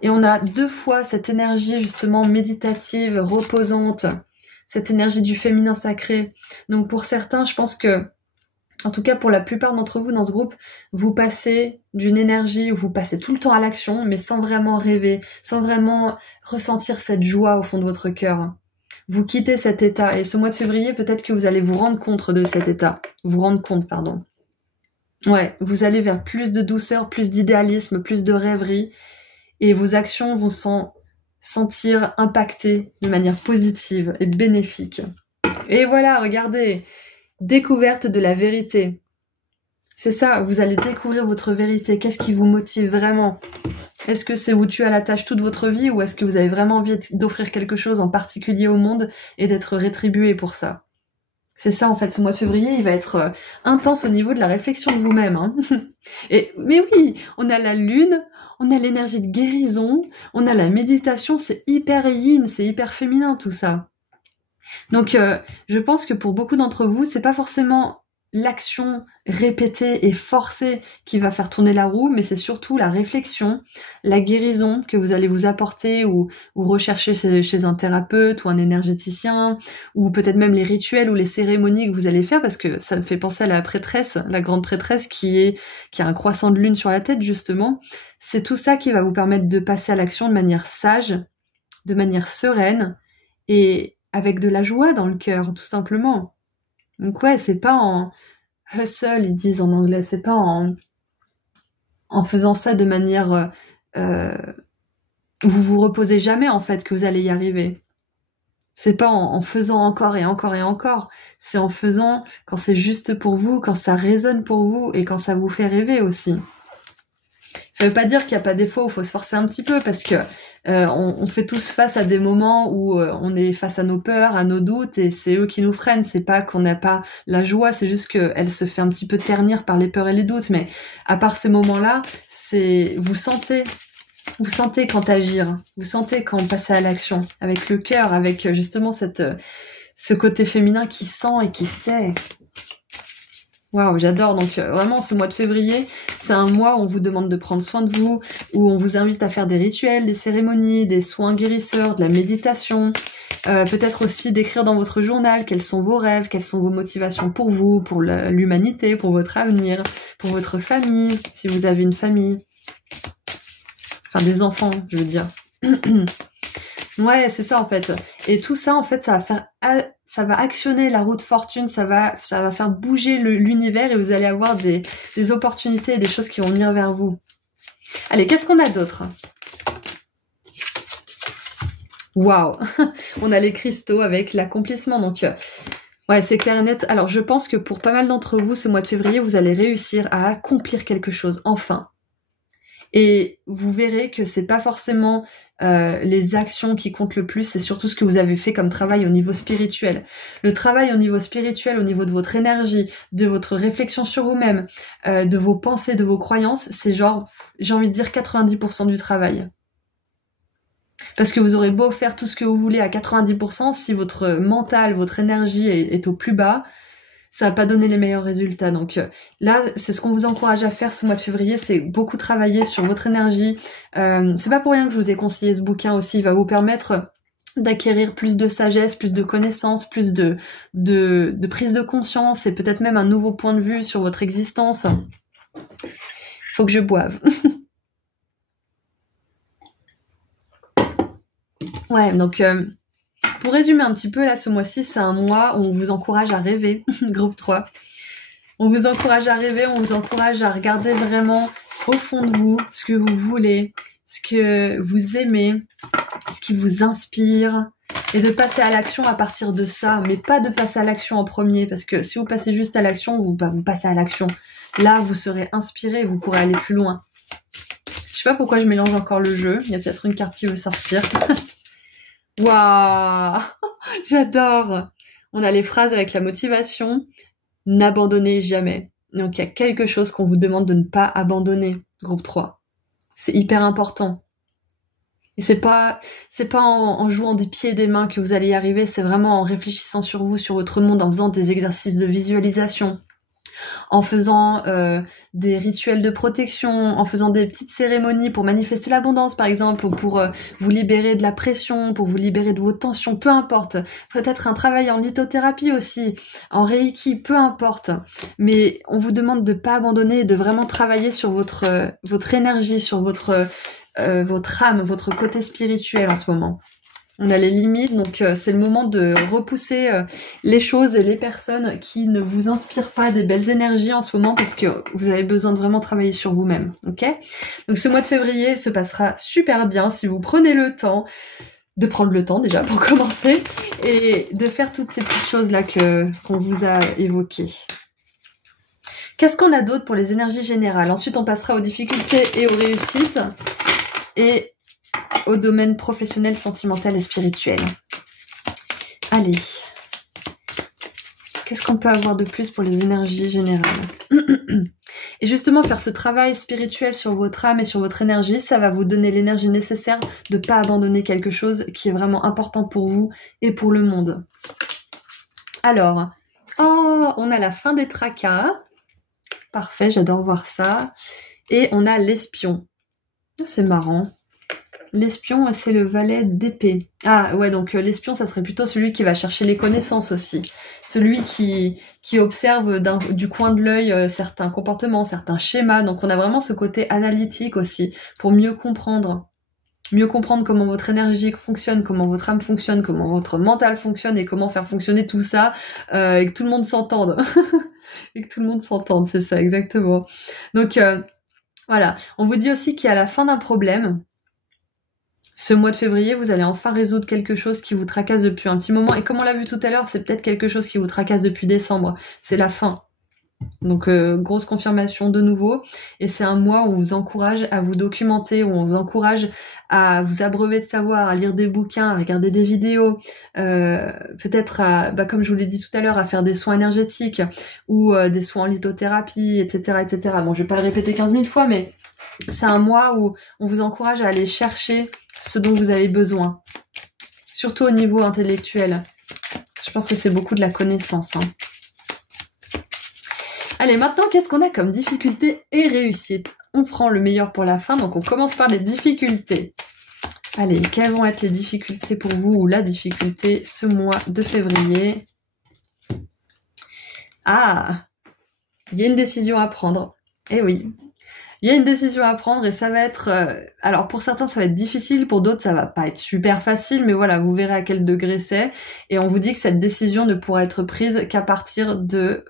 Et on a 2 fois cette énergie justement méditative, reposante, cette énergie du féminin sacré. Donc pour certains, je pense que en tout cas, pour la plupart d'entre vous dans ce groupe, vous passez d'une énergie où vous passez tout le temps à l'action, mais sans vraiment rêver, sans vraiment ressentir cette joie au fond de votre cœur. Vous quittez cet état, et ce mois de février, peut-être que vous allez vous rendre compte de cet état. Ouais, vous allez vers plus de douceur, plus d'idéalisme, plus de rêverie, et vos actions vont s'en sentir impactées de manière positive et bénéfique. Et voilà, regardez, découverte de la vérité. C'est ça, vous allez découvrir votre vérité. Qu'est-ce qui vous motive vraiment? Est-ce que c'est vous tuer à la tâche toute votre vie, ou est-ce que vous avez vraiment envie d'offrir quelque chose en particulier au monde et d'être rétribué pour ça? C'est ça en fait, ce mois de février, il va être intense au niveau de la réflexion de vous-même, hein. Mais oui, on a la lune, on a l'énergie de guérison, on a la méditation, c'est hyper yin, c'est hyper féminin tout ça. Donc je pense que pour beaucoup d'entre vous, c'est pas forcément l'action répétée et forcée qui va faire tourner la roue, mais c'est surtout la réflexion, la guérison que vous allez vous apporter ou rechercher chez un thérapeute ou un énergéticien, ou peut-être même les rituels ou les cérémonies que vous allez faire, parce que ça me fait penser à la prêtresse, la grande prêtresse qui a un croissant de lune sur la tête justement. C'est tout ça qui va vous permettre de passer à l'action de manière sage, de manière sereine et avec de la joie dans le cœur, tout simplement. Donc ouais, c'est pas en hustle, ils disent en anglais, c'est pas en faisant ça de manière vous vous reposez jamais en fait que vous allez y arriver. C'est pas en faisant encore et encore et encore, c'est en faisant quand c'est juste pour vous, quand ça résonne pour vous et quand ça vous fait rêver aussi. Ça veut pas dire qu'il n'y a pas des fois où il faut se forcer un petit peu, parce que on fait tous face à des moments où on est face à nos peurs, à nos doutes, et c'est eux qui nous freinent. C'est pas qu'on n'a pas la joie, c'est juste qu'elle se fait un petit peu ternir par les peurs et les doutes. Mais à part ces moments-là, vous sentez quand agir, vous sentez quand passer à l'action, avec le cœur, avec justement ce côté féminin qui sent et qui sait. Waouh, j'adore. Donc vraiment, ce mois de février, c'est un mois où on vous demande de prendre soin de vous, où on vous invite à faire des rituels, des cérémonies, des soins guérisseurs, de la méditation, peut-être aussi d'écrire dans votre journal quels sont vos rêves, quelles sont vos motivations pour vous, pour l'humanité, pour votre avenir, pour votre famille, si vous avez une famille. Enfin, des enfants, je veux dire. Ouais, c'est ça en fait. Et tout ça, en fait, ça va actionner la roue de fortune, ça va faire bouger l'univers et vous allez avoir des opportunités et des choses qui vont venir vers vous. Allez, qu'est-ce qu'on a d'autre? Waouh. On a les cristaux avec l'accomplissement. Donc, ouais, c'est clair et net. Alors, je pense que pour pas mal d'entre vous, ce mois de février, vous allez réussir à accomplir quelque chose, enfin. Et vous verrez que c'est pas forcément les actions qui comptent le plus, c'est surtout ce que vous avez fait comme travail au niveau spirituel. Le travail au niveau spirituel, au niveau de votre énergie, de votre réflexion sur vous-même, de vos pensées, de vos croyances, c'est genre, j'ai envie de dire 90% du travail. Parce que vous aurez beau faire tout ce que vous voulez à 90%, si votre mental, votre énergie est au plus bas, ça va pas donner les meilleurs résultats. Donc là, c'est ce qu'on vous encourage à faire ce mois de février, c'est beaucoup travailler sur votre énergie. C'est pas pour rien que je vous ai conseillé ce bouquin aussi, il va vous permettre d'acquérir plus de sagesse, plus de connaissances, plus de prise de conscience et peut-être même un nouveau point de vue sur votre existence. Faut que je boive. Ouais, donc pour résumer un petit peu, là, ce mois-ci, c'est un mois où on vous encourage à rêver, groupe 3. On vous encourage à rêver, on vous encourage à regarder vraiment au fond de vous ce que vous voulez, ce que vous aimez, ce qui vous inspire, et de passer à l'action à partir de ça, mais pas de passer à l'action en premier, parce que si vous passez juste à l'action, vous passez à l'action. Là, vous serez inspiré, vous pourrez aller plus loin. Je sais pas pourquoi je mélange encore le jeu, il y a peut-être une carte qui veut sortir. Waouh, j'adore. On a les phrases avec la motivation. N'abandonnez jamais. Donc il y a quelque chose qu'on vous demande de ne pas abandonner, groupe 3. C'est hyper important. Et c'est pas en jouant des pieds et des mains que vous allez y arriver, c'est vraiment en réfléchissant sur vous, sur votre monde, en faisant des exercices de visualisation, en faisant des rituels de protection, en faisant des petites cérémonies pour manifester l'abondance par exemple, ou pour vous libérer de la pression, pour vous libérer de vos tensions, peu importe. Peut-être un travail en lithothérapie aussi, en reiki, peu importe. Mais on vous demande de pas abandonner et de vraiment travailler sur votre énergie, sur votre âme, votre côté spirituel en ce moment. On a les limites, donc c'est le moment de repousser les choses et les personnes qui ne vous inspirent pas des belles énergies en ce moment, parce que vous avez besoin de vraiment travailler sur vous-même, ok? Donc ce mois de février se passera super bien si vous prenez le temps de prendre le temps déjà pour commencer et de faire toutes ces petites choses-là qu'on vous a évoquées. Qu'est-ce qu'on a d'autre pour les énergies générales? Ensuite, on passera aux difficultés et aux réussites et au domaine professionnel, sentimental et spirituel. Allez. Qu'est-ce qu'on peut avoir de plus pour les énergies générales? Et justement, faire ce travail spirituel sur votre âme et sur votre énergie, ça va vous donner l'énergie nécessaire de ne pas abandonner quelque chose qui est vraiment important pour vous et pour le monde. Alors, Oh, on a la fin des tracas. Parfait, j'adore voir ça. Et on a l'espion. C'est marrant. L'espion, c'est le valet d'épée. Ah ouais, donc l'espion, ça serait plutôt celui qui va chercher les connaissances aussi. Celui qui observe du coin de l'œil certains comportements, certains schémas. Donc on a vraiment ce côté analytique aussi, pour mieux comprendre. Mieux comprendre comment votre énergie fonctionne, comment votre âme fonctionne, comment votre mental fonctionne et comment faire fonctionner tout ça et que tout le monde s'entende. Et que tout le monde s'entende, c'est ça, exactement. Donc voilà, on vous dit aussi qu'à la fin d'un problème, ce mois de février, vous allez enfin résoudre quelque chose qui vous tracasse depuis un petit moment. Et comme on l'a vu tout à l'heure, c'est peut-être quelque chose qui vous tracasse depuis décembre. C'est la fin. Donc, grosse confirmation de nouveau. Et c'est un mois où on vous encourage à vous documenter, où on vous encourage à vous abreuver de savoir, à lire des bouquins, à regarder des vidéos, peut-être à, comme je vous l'ai dit tout à l'heure, à faire des soins énergétiques ou des soins en lithothérapie, etc., etc. Bon, je vais pas le répéter 15 000 fois, mais c'est un mois où on vous encourage à aller chercher ce dont vous avez besoin. Surtout au niveau intellectuel. Je pense que c'est beaucoup de la connaissance, hein. Allez, maintenant, qu'est-ce qu'on a comme difficulté et réussite? On prend le meilleur pour la fin, donc on commence par les difficultés. Allez, quelles vont être les difficultés pour vous ou la difficulté ce mois de février? Ah, il y a une décision à prendre. Eh oui, il y a une décision à prendre et ça va être... alors pour certains, ça va être difficile, pour d'autres, ça va pas être super facile, mais voilà, vous verrez à quel degré c'est. Et on vous dit que cette décision ne pourra être prise qu'à partir de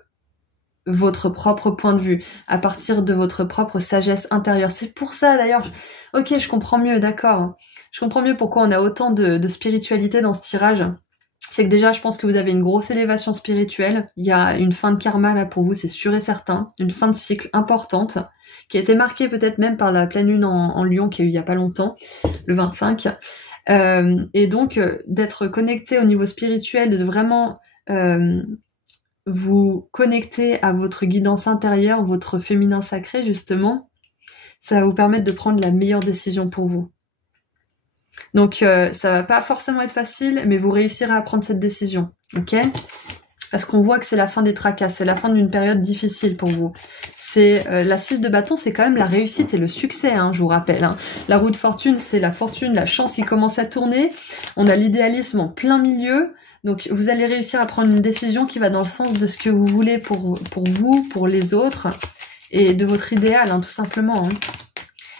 votre propre point de vue, à partir de votre propre sagesse intérieure. C'est pour ça d'ailleurs, ok, je comprends mieux, d'accord. Je comprends mieux pourquoi on a autant de spiritualité dans ce tirage. C'est que déjà, je pense que vous avez une grosse élévation spirituelle. Il y a une fin de karma là pour vous, c'est sûr et certain. Une fin de cycle importante, qui a été marquée peut-être même par la pleine lune en Lion qui a eu il y a pas longtemps, le 25. Et donc, d'être connecté au niveau spirituel, de vraiment... vous connecter à votre guidance intérieure, votre féminin sacré justement, ça va vous permettre de prendre la meilleure décision pour vous. Donc ça va pas forcément être facile, mais vous réussirez à prendre cette décision, ok? Parce qu'on voit que c'est la fin des tracas, c'est la fin d'une période difficile pour vous. C'est la 6 de bâton, c'est quand même la réussite et le succès, hein, je vous rappelle. Hein. La roue de fortune, c'est la fortune, la chance qui commence à tourner. On a l'idéalisme en plein milieu. Donc vous allez réussir à prendre une décision qui va dans le sens de ce que vous voulez pour vous, pour les autres, et de votre idéal, hein, tout simplement. Hein.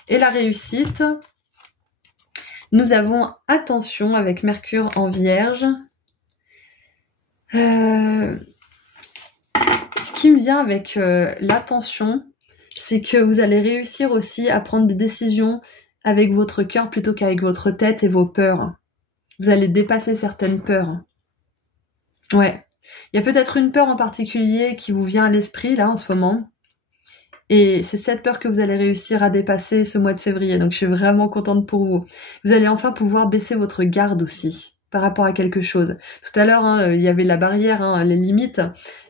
Et la réussite, nous avons attention avec Mercure en Vierge. Ce qui me vient avec l'attention, c'est que vous allez réussir aussi à prendre des décisions avec votre cœur plutôt qu'avec votre tête et vos peurs. Vous allez dépasser certaines peurs. Ouais. Il y a peut-être une peur en particulier qui vous vient à l'esprit, là, en ce moment. Et c'est cette peur que vous allez réussir à dépasser ce mois de février. Donc, je suis vraiment contente pour vous. Vous allez enfin pouvoir baisser votre garde aussi, par rapport à quelque chose. Tout à l'heure, hein, il y avait la barrière, hein, les limites.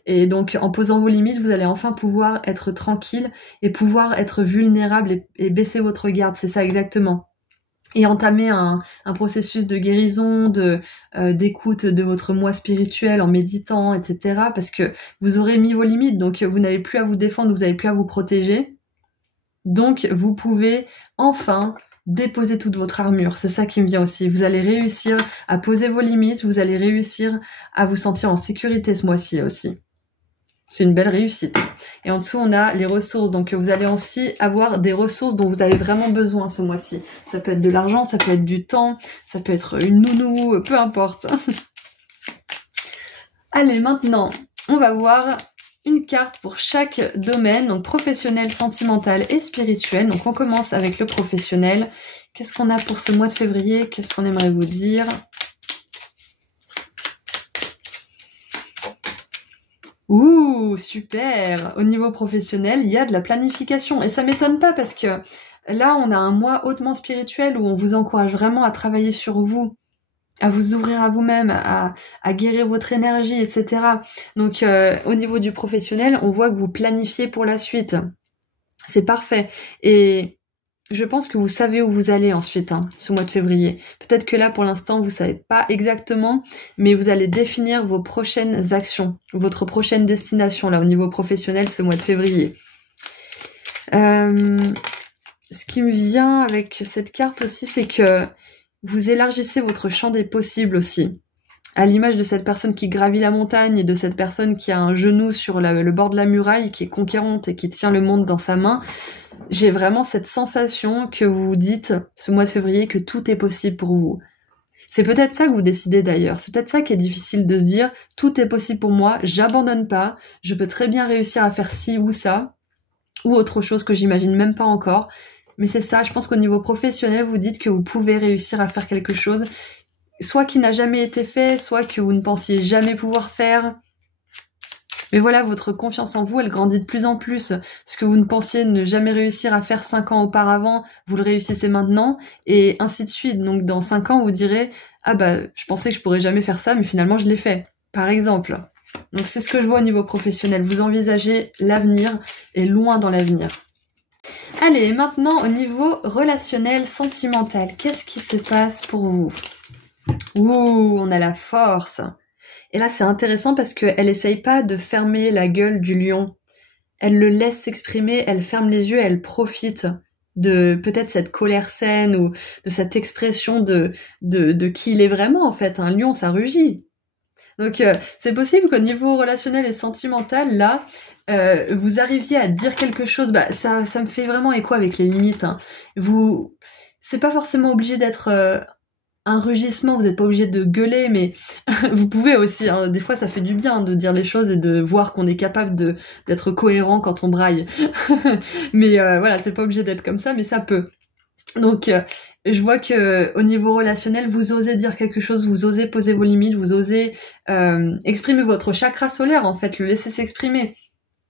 Et donc, en posant vos limites, vous allez enfin pouvoir être tranquille et pouvoir être vulnérable et baisser votre garde. C'est ça exactement. Et entamer un processus de guérison, d'écoute de votre moi spirituel en méditant, etc. Parce que vous aurez mis vos limites, donc vous n'avez plus à vous défendre, vous n'avez plus à vous protéger. Donc vous pouvez enfin déposer toute votre armure. C'est ça qui me vient aussi. Vous allez réussir à poser vos limites, vous allez réussir à vous sentir en sécurité ce mois-ci aussi. C'est une belle réussite. Et en dessous, on a les ressources. Donc, vous allez aussi avoir des ressources dont vous avez vraiment besoin ce mois-ci. Ça peut être de l'argent, ça peut être du temps, ça peut être une nounou, peu importe. Allez, maintenant, on va voir une carte pour chaque domaine, donc professionnel, sentimental et spirituel. Donc, on commence avec le professionnel. Qu'est-ce qu'on a pour ce mois de février? Qu'est-ce qu'on aimerait vous dire? Ouh, super! Au niveau professionnel, il y a de la planification. Et ça m'étonne pas parce que là, on a un mois hautement spirituel où on vous encourage vraiment à travailler sur vous, à vous ouvrir à vous-même, à guérir votre énergie, etc. Donc, au niveau du professionnel, on voit que vous planifiez pour la suite. C'est parfait. Et je pense que vous savez où vous allez ensuite, hein, ce mois de février. Peut-être que là, pour l'instant, vous savez pas exactement, mais vous allez définir vos prochaines actions, votre prochaine destination, là, au niveau professionnel, ce mois de février. Ce qui me vient avec cette carte aussi, c'est que vous élargissez votre champ des possibles aussi. À l'image de cette personne qui gravit la montagne et de cette personne qui a un genou sur le bord de la muraille, qui est conquérante et qui tient le monde dans sa main, j'ai vraiment cette sensation que vous dites, ce mois de février, que tout est possible pour vous. C'est peut-être ça que vous décidez d'ailleurs. C'est peut-être ça qui est difficile de se dire, tout est possible pour moi, j'abandonne pas, je peux très bien réussir à faire ci ou ça, ou autre chose que j'imagine même pas encore. Mais c'est ça, je pense qu'au niveau professionnel, vous dites que vous pouvez réussir à faire quelque chose, soit qui n'a jamais été fait, soit que vous ne pensiez jamais pouvoir faire. Mais voilà, votre confiance en vous, elle grandit de plus en plus. Ce que vous ne pensiez ne jamais réussir à faire 5 ans auparavant, vous le réussissez maintenant, et ainsi de suite. Donc dans 5 ans, vous direz « Ah bah, je pensais que je pourrais jamais faire ça, mais finalement je l'ai fait. » Par exemple. Donc c'est ce que je vois au niveau professionnel. Vous envisagez l'avenir et loin dans l'avenir. Allez, maintenant au niveau relationnel, sentimental, qu'est-ce qui se passe pour vous? Ouh, on a la force. Et là, c'est intéressant parce qu'elle essaye pas de fermer la gueule du lion. Elle le laisse s'exprimer, elle ferme les yeux, elle profite de peut-être cette colère saine ou de cette expression de qui il est vraiment en fait. Un lion, ça rugit. Donc, c'est possible qu'au niveau relationnel et sentimental, là, vous arriviez à dire quelque chose. Bah, ça me fait vraiment écho avec les limites. Hein. C'est pas forcément obligé d'être un rugissement, vous n'êtes pas obligé de gueuler, mais vous pouvez aussi, hein, des fois ça fait du bien de dire les choses et de voir qu'on est capable d'être cohérent quand on braille. Mais voilà, c'est pas obligé d'être comme ça, mais ça peut. Donc je vois que au niveau relationnel, vous osez dire quelque chose, vous osez poser vos limites, vous osez exprimer votre chakra solaire, en fait, le laisser s'exprimer.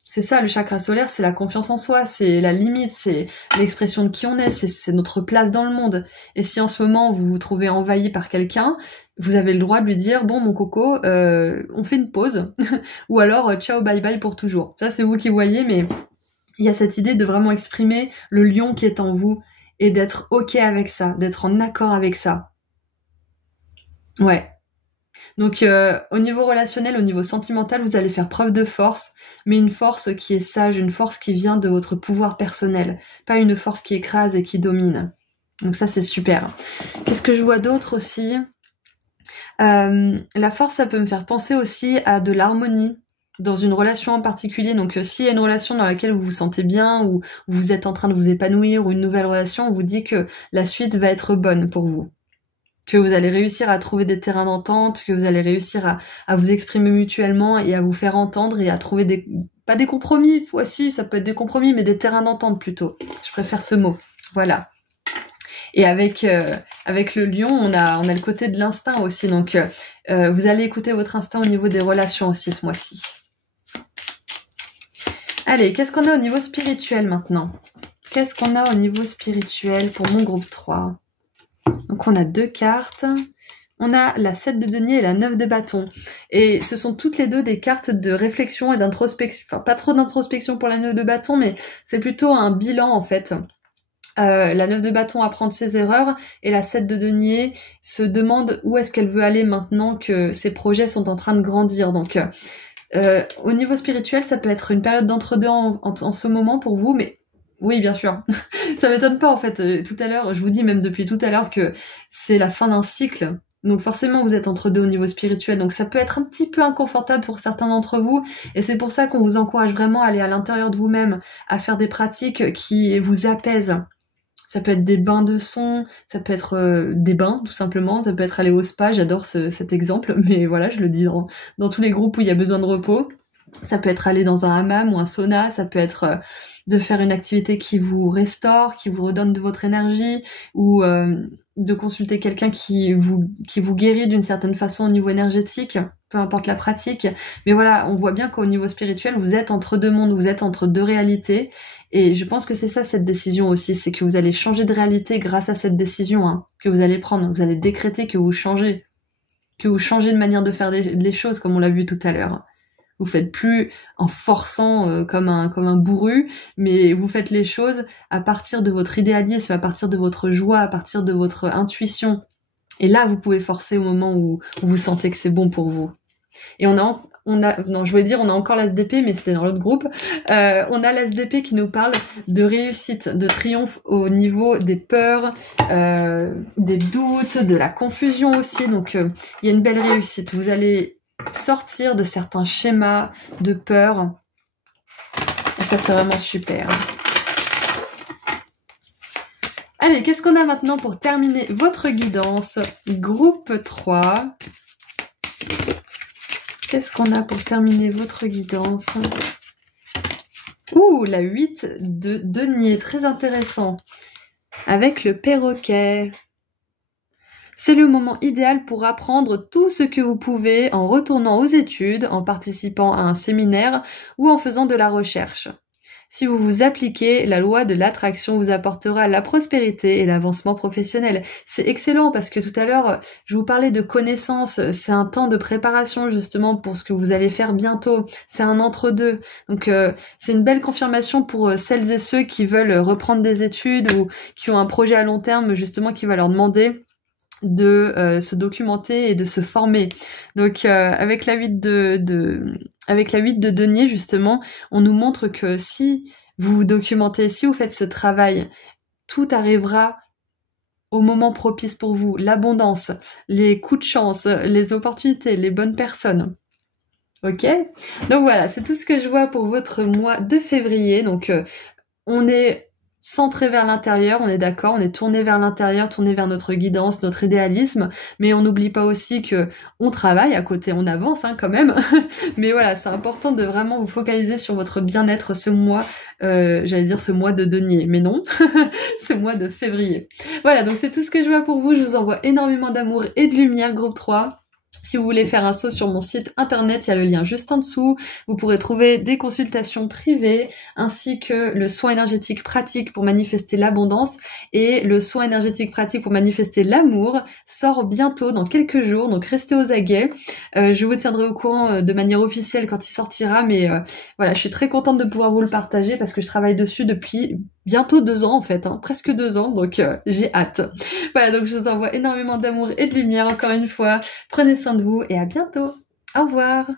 C'est ça, le chakra solaire, c'est la confiance en soi, c'est la limite, c'est l'expression de qui on est, c'est notre place dans le monde. Et si en ce moment vous vous trouvez envahi par quelqu'un, vous avez le droit de lui dire « Bon, mon coco, on fait une pause » ou alors « Ciao, bye bye pour toujours ». Ça, c'est vous qui voyez, mais il y a cette idée de vraiment exprimer le lion qui est en vous et d'être OK avec ça, d'être en accord avec ça. Ouais. Donc au niveau relationnel, au niveau sentimental, vous allez faire preuve de force, mais une force qui est sage, une force qui vient de votre pouvoir personnel, pas une force qui écrase et qui domine. Donc ça, c'est super. Qu'est-ce que je vois d'autre aussi? La force, ça peut me faire penser aussi à de l'harmonie dans une relation en particulier. Donc s'il y a une relation dans laquelle vous vous sentez bien, ou vous êtes en train de vous épanouir, ou une nouvelle relation, on vous dit que la suite va être bonne pour vous. Que vous allez réussir à trouver des terrains d'entente, que vous allez réussir à vous exprimer mutuellement et à vous faire entendre et à trouver pas des compromis, voici, ça peut être des compromis, mais des terrains d'entente plutôt. Je préfère ce mot. Voilà. Et avec le lion, on a le côté de l'instinct aussi. Donc, vous allez écouter votre instinct au niveau des relations aussi ce mois-ci. Allez, qu'est-ce qu'on a au niveau spirituel maintenant? Qu'est-ce qu'on a au niveau spirituel pour mon groupe 3? Donc on a 2 cartes, on a la 7 de denier et la 9 de bâton. Et ce sont toutes les deux des cartes de réflexion et d'introspection. Enfin, pas trop d'introspection pour la 9 de bâton, mais c'est plutôt un bilan en fait. La 9 de bâton apprend de ses erreurs et la 7 de denier se demande où est-ce qu'elle veut aller maintenant que ses projets sont en train de grandir. Donc au niveau spirituel, ça peut être une période d'entre-deux en ce moment pour vous, mais oui, bien sûr. Ça m'étonne pas en fait. Tout à l'heure, je vous dis même depuis tout à l'heure que c'est la fin d'un cycle. Donc forcément, vous êtes entre deux au niveau spirituel. Donc ça peut être un petit peu inconfortable pour certains d'entre vous. Et c'est pour ça qu'on vous encourage vraiment à aller à l'intérieur de vous-même, à faire des pratiques qui vous apaisent. Ça peut être des bains de son, ça peut être des bains tout simplement, ça peut être aller au spa, j'adore cet exemple, mais voilà, je le dis dans tous les groupes où il y a besoin de repos. Ça peut être aller dans un hammam ou un sauna, ça peut être de faire une activité qui vous restaure, qui vous redonne de votre énergie, ou de consulter quelqu'un qui vous guérit d'une certaine façon au niveau énergétique, peu importe la pratique. Mais voilà, on voit bien qu'au niveau spirituel, vous êtes entre deux mondes, vous êtes entre deux réalités. Et je pense que c'est ça cette décision aussi, c'est que vous allez changer de réalité grâce à cette décision que vous allez prendre. Vous allez décréter que vous changez de manière de faire les choses, comme on l'a vu tout à l'heure. Vous faites plus en forçant comme un bourru, mais vous faites les choses à partir de votre idéalisme, à partir de votre joie, à partir de votre intuition. Et là, vous pouvez forcer au moment où vous sentez que c'est bon pour vous. Et non, je voulais dire, on a encore l'ASDP, mais c'était dans l'autre groupe. On a l'ASDP qui nous parle de réussite, de triomphe au niveau des peurs, des doutes, de la confusion aussi. Donc, il y a une belle réussite. Vous allez sortir de certains schémas de peur. Et ça, c'est vraiment super. Allez, qu'est-ce qu'on a maintenant pour terminer votre guidance? Groupe 3. Qu'est-ce qu'on a pour terminer votre guidance? Ouh, la 8 de denier, très intéressant. Avec le perroquet. C'est le moment idéal pour apprendre tout ce que vous pouvez en retournant aux études, en participant à un séminaire ou en faisant de la recherche. Si vous vous appliquez, la loi de l'attraction vous apportera la prospérité et l'avancement professionnel. C'est excellent parce que tout à l'heure, je vous parlais de connaissances. C'est un temps de préparation justement pour ce que vous allez faire bientôt. C'est un entre-deux. Donc, c'est une belle confirmation pour celles et ceux qui veulent reprendre des études ou qui ont un projet à long terme justement qui va leur demander de se documenter et de se former. Donc avec la 8 de denier justement, on nous montre que si vous vous documentez, si vous faites ce travail, tout arrivera au moment propice pour vous, l'abondance, les coups de chance, les opportunités, les bonnes personnes. Ok? Donc voilà, c'est tout ce que je vois pour votre mois de février. Donc on est centré vers l'intérieur, on est d'accord, on est tourné vers l'intérieur, tourné vers notre guidance, notre idéalisme, mais on n'oublie pas aussi que on travaille à côté, on avance quand même, mais voilà, c'est important de vraiment vous focaliser sur votre bien-être ce mois, j'allais dire ce mois de denier, mais non, ce mois de février. Voilà, donc c'est tout ce que je vois pour vous, je vous envoie énormément d'amour et de lumière, groupe 3. Si vous voulez faire un saut sur mon site internet, il y a le lien juste en dessous. Vous pourrez trouver des consultations privées ainsi que le soin énergétique pratique pour manifester l'abondance et le soin énergétique pratique pour manifester l'amour sort bientôt dans quelques jours, donc restez aux aguets. Je vous tiendrai au courant de manière officielle quand il sortira, mais voilà, je suis très contente de pouvoir vous le partager parce que je travaille dessus depuis bientôt 2 ans en fait, presque 2 ans, donc j'ai hâte. Voilà, donc je vous envoie énormément d'amour et de lumière encore une fois. Prenez soin de vous et à bientôt. Au revoir.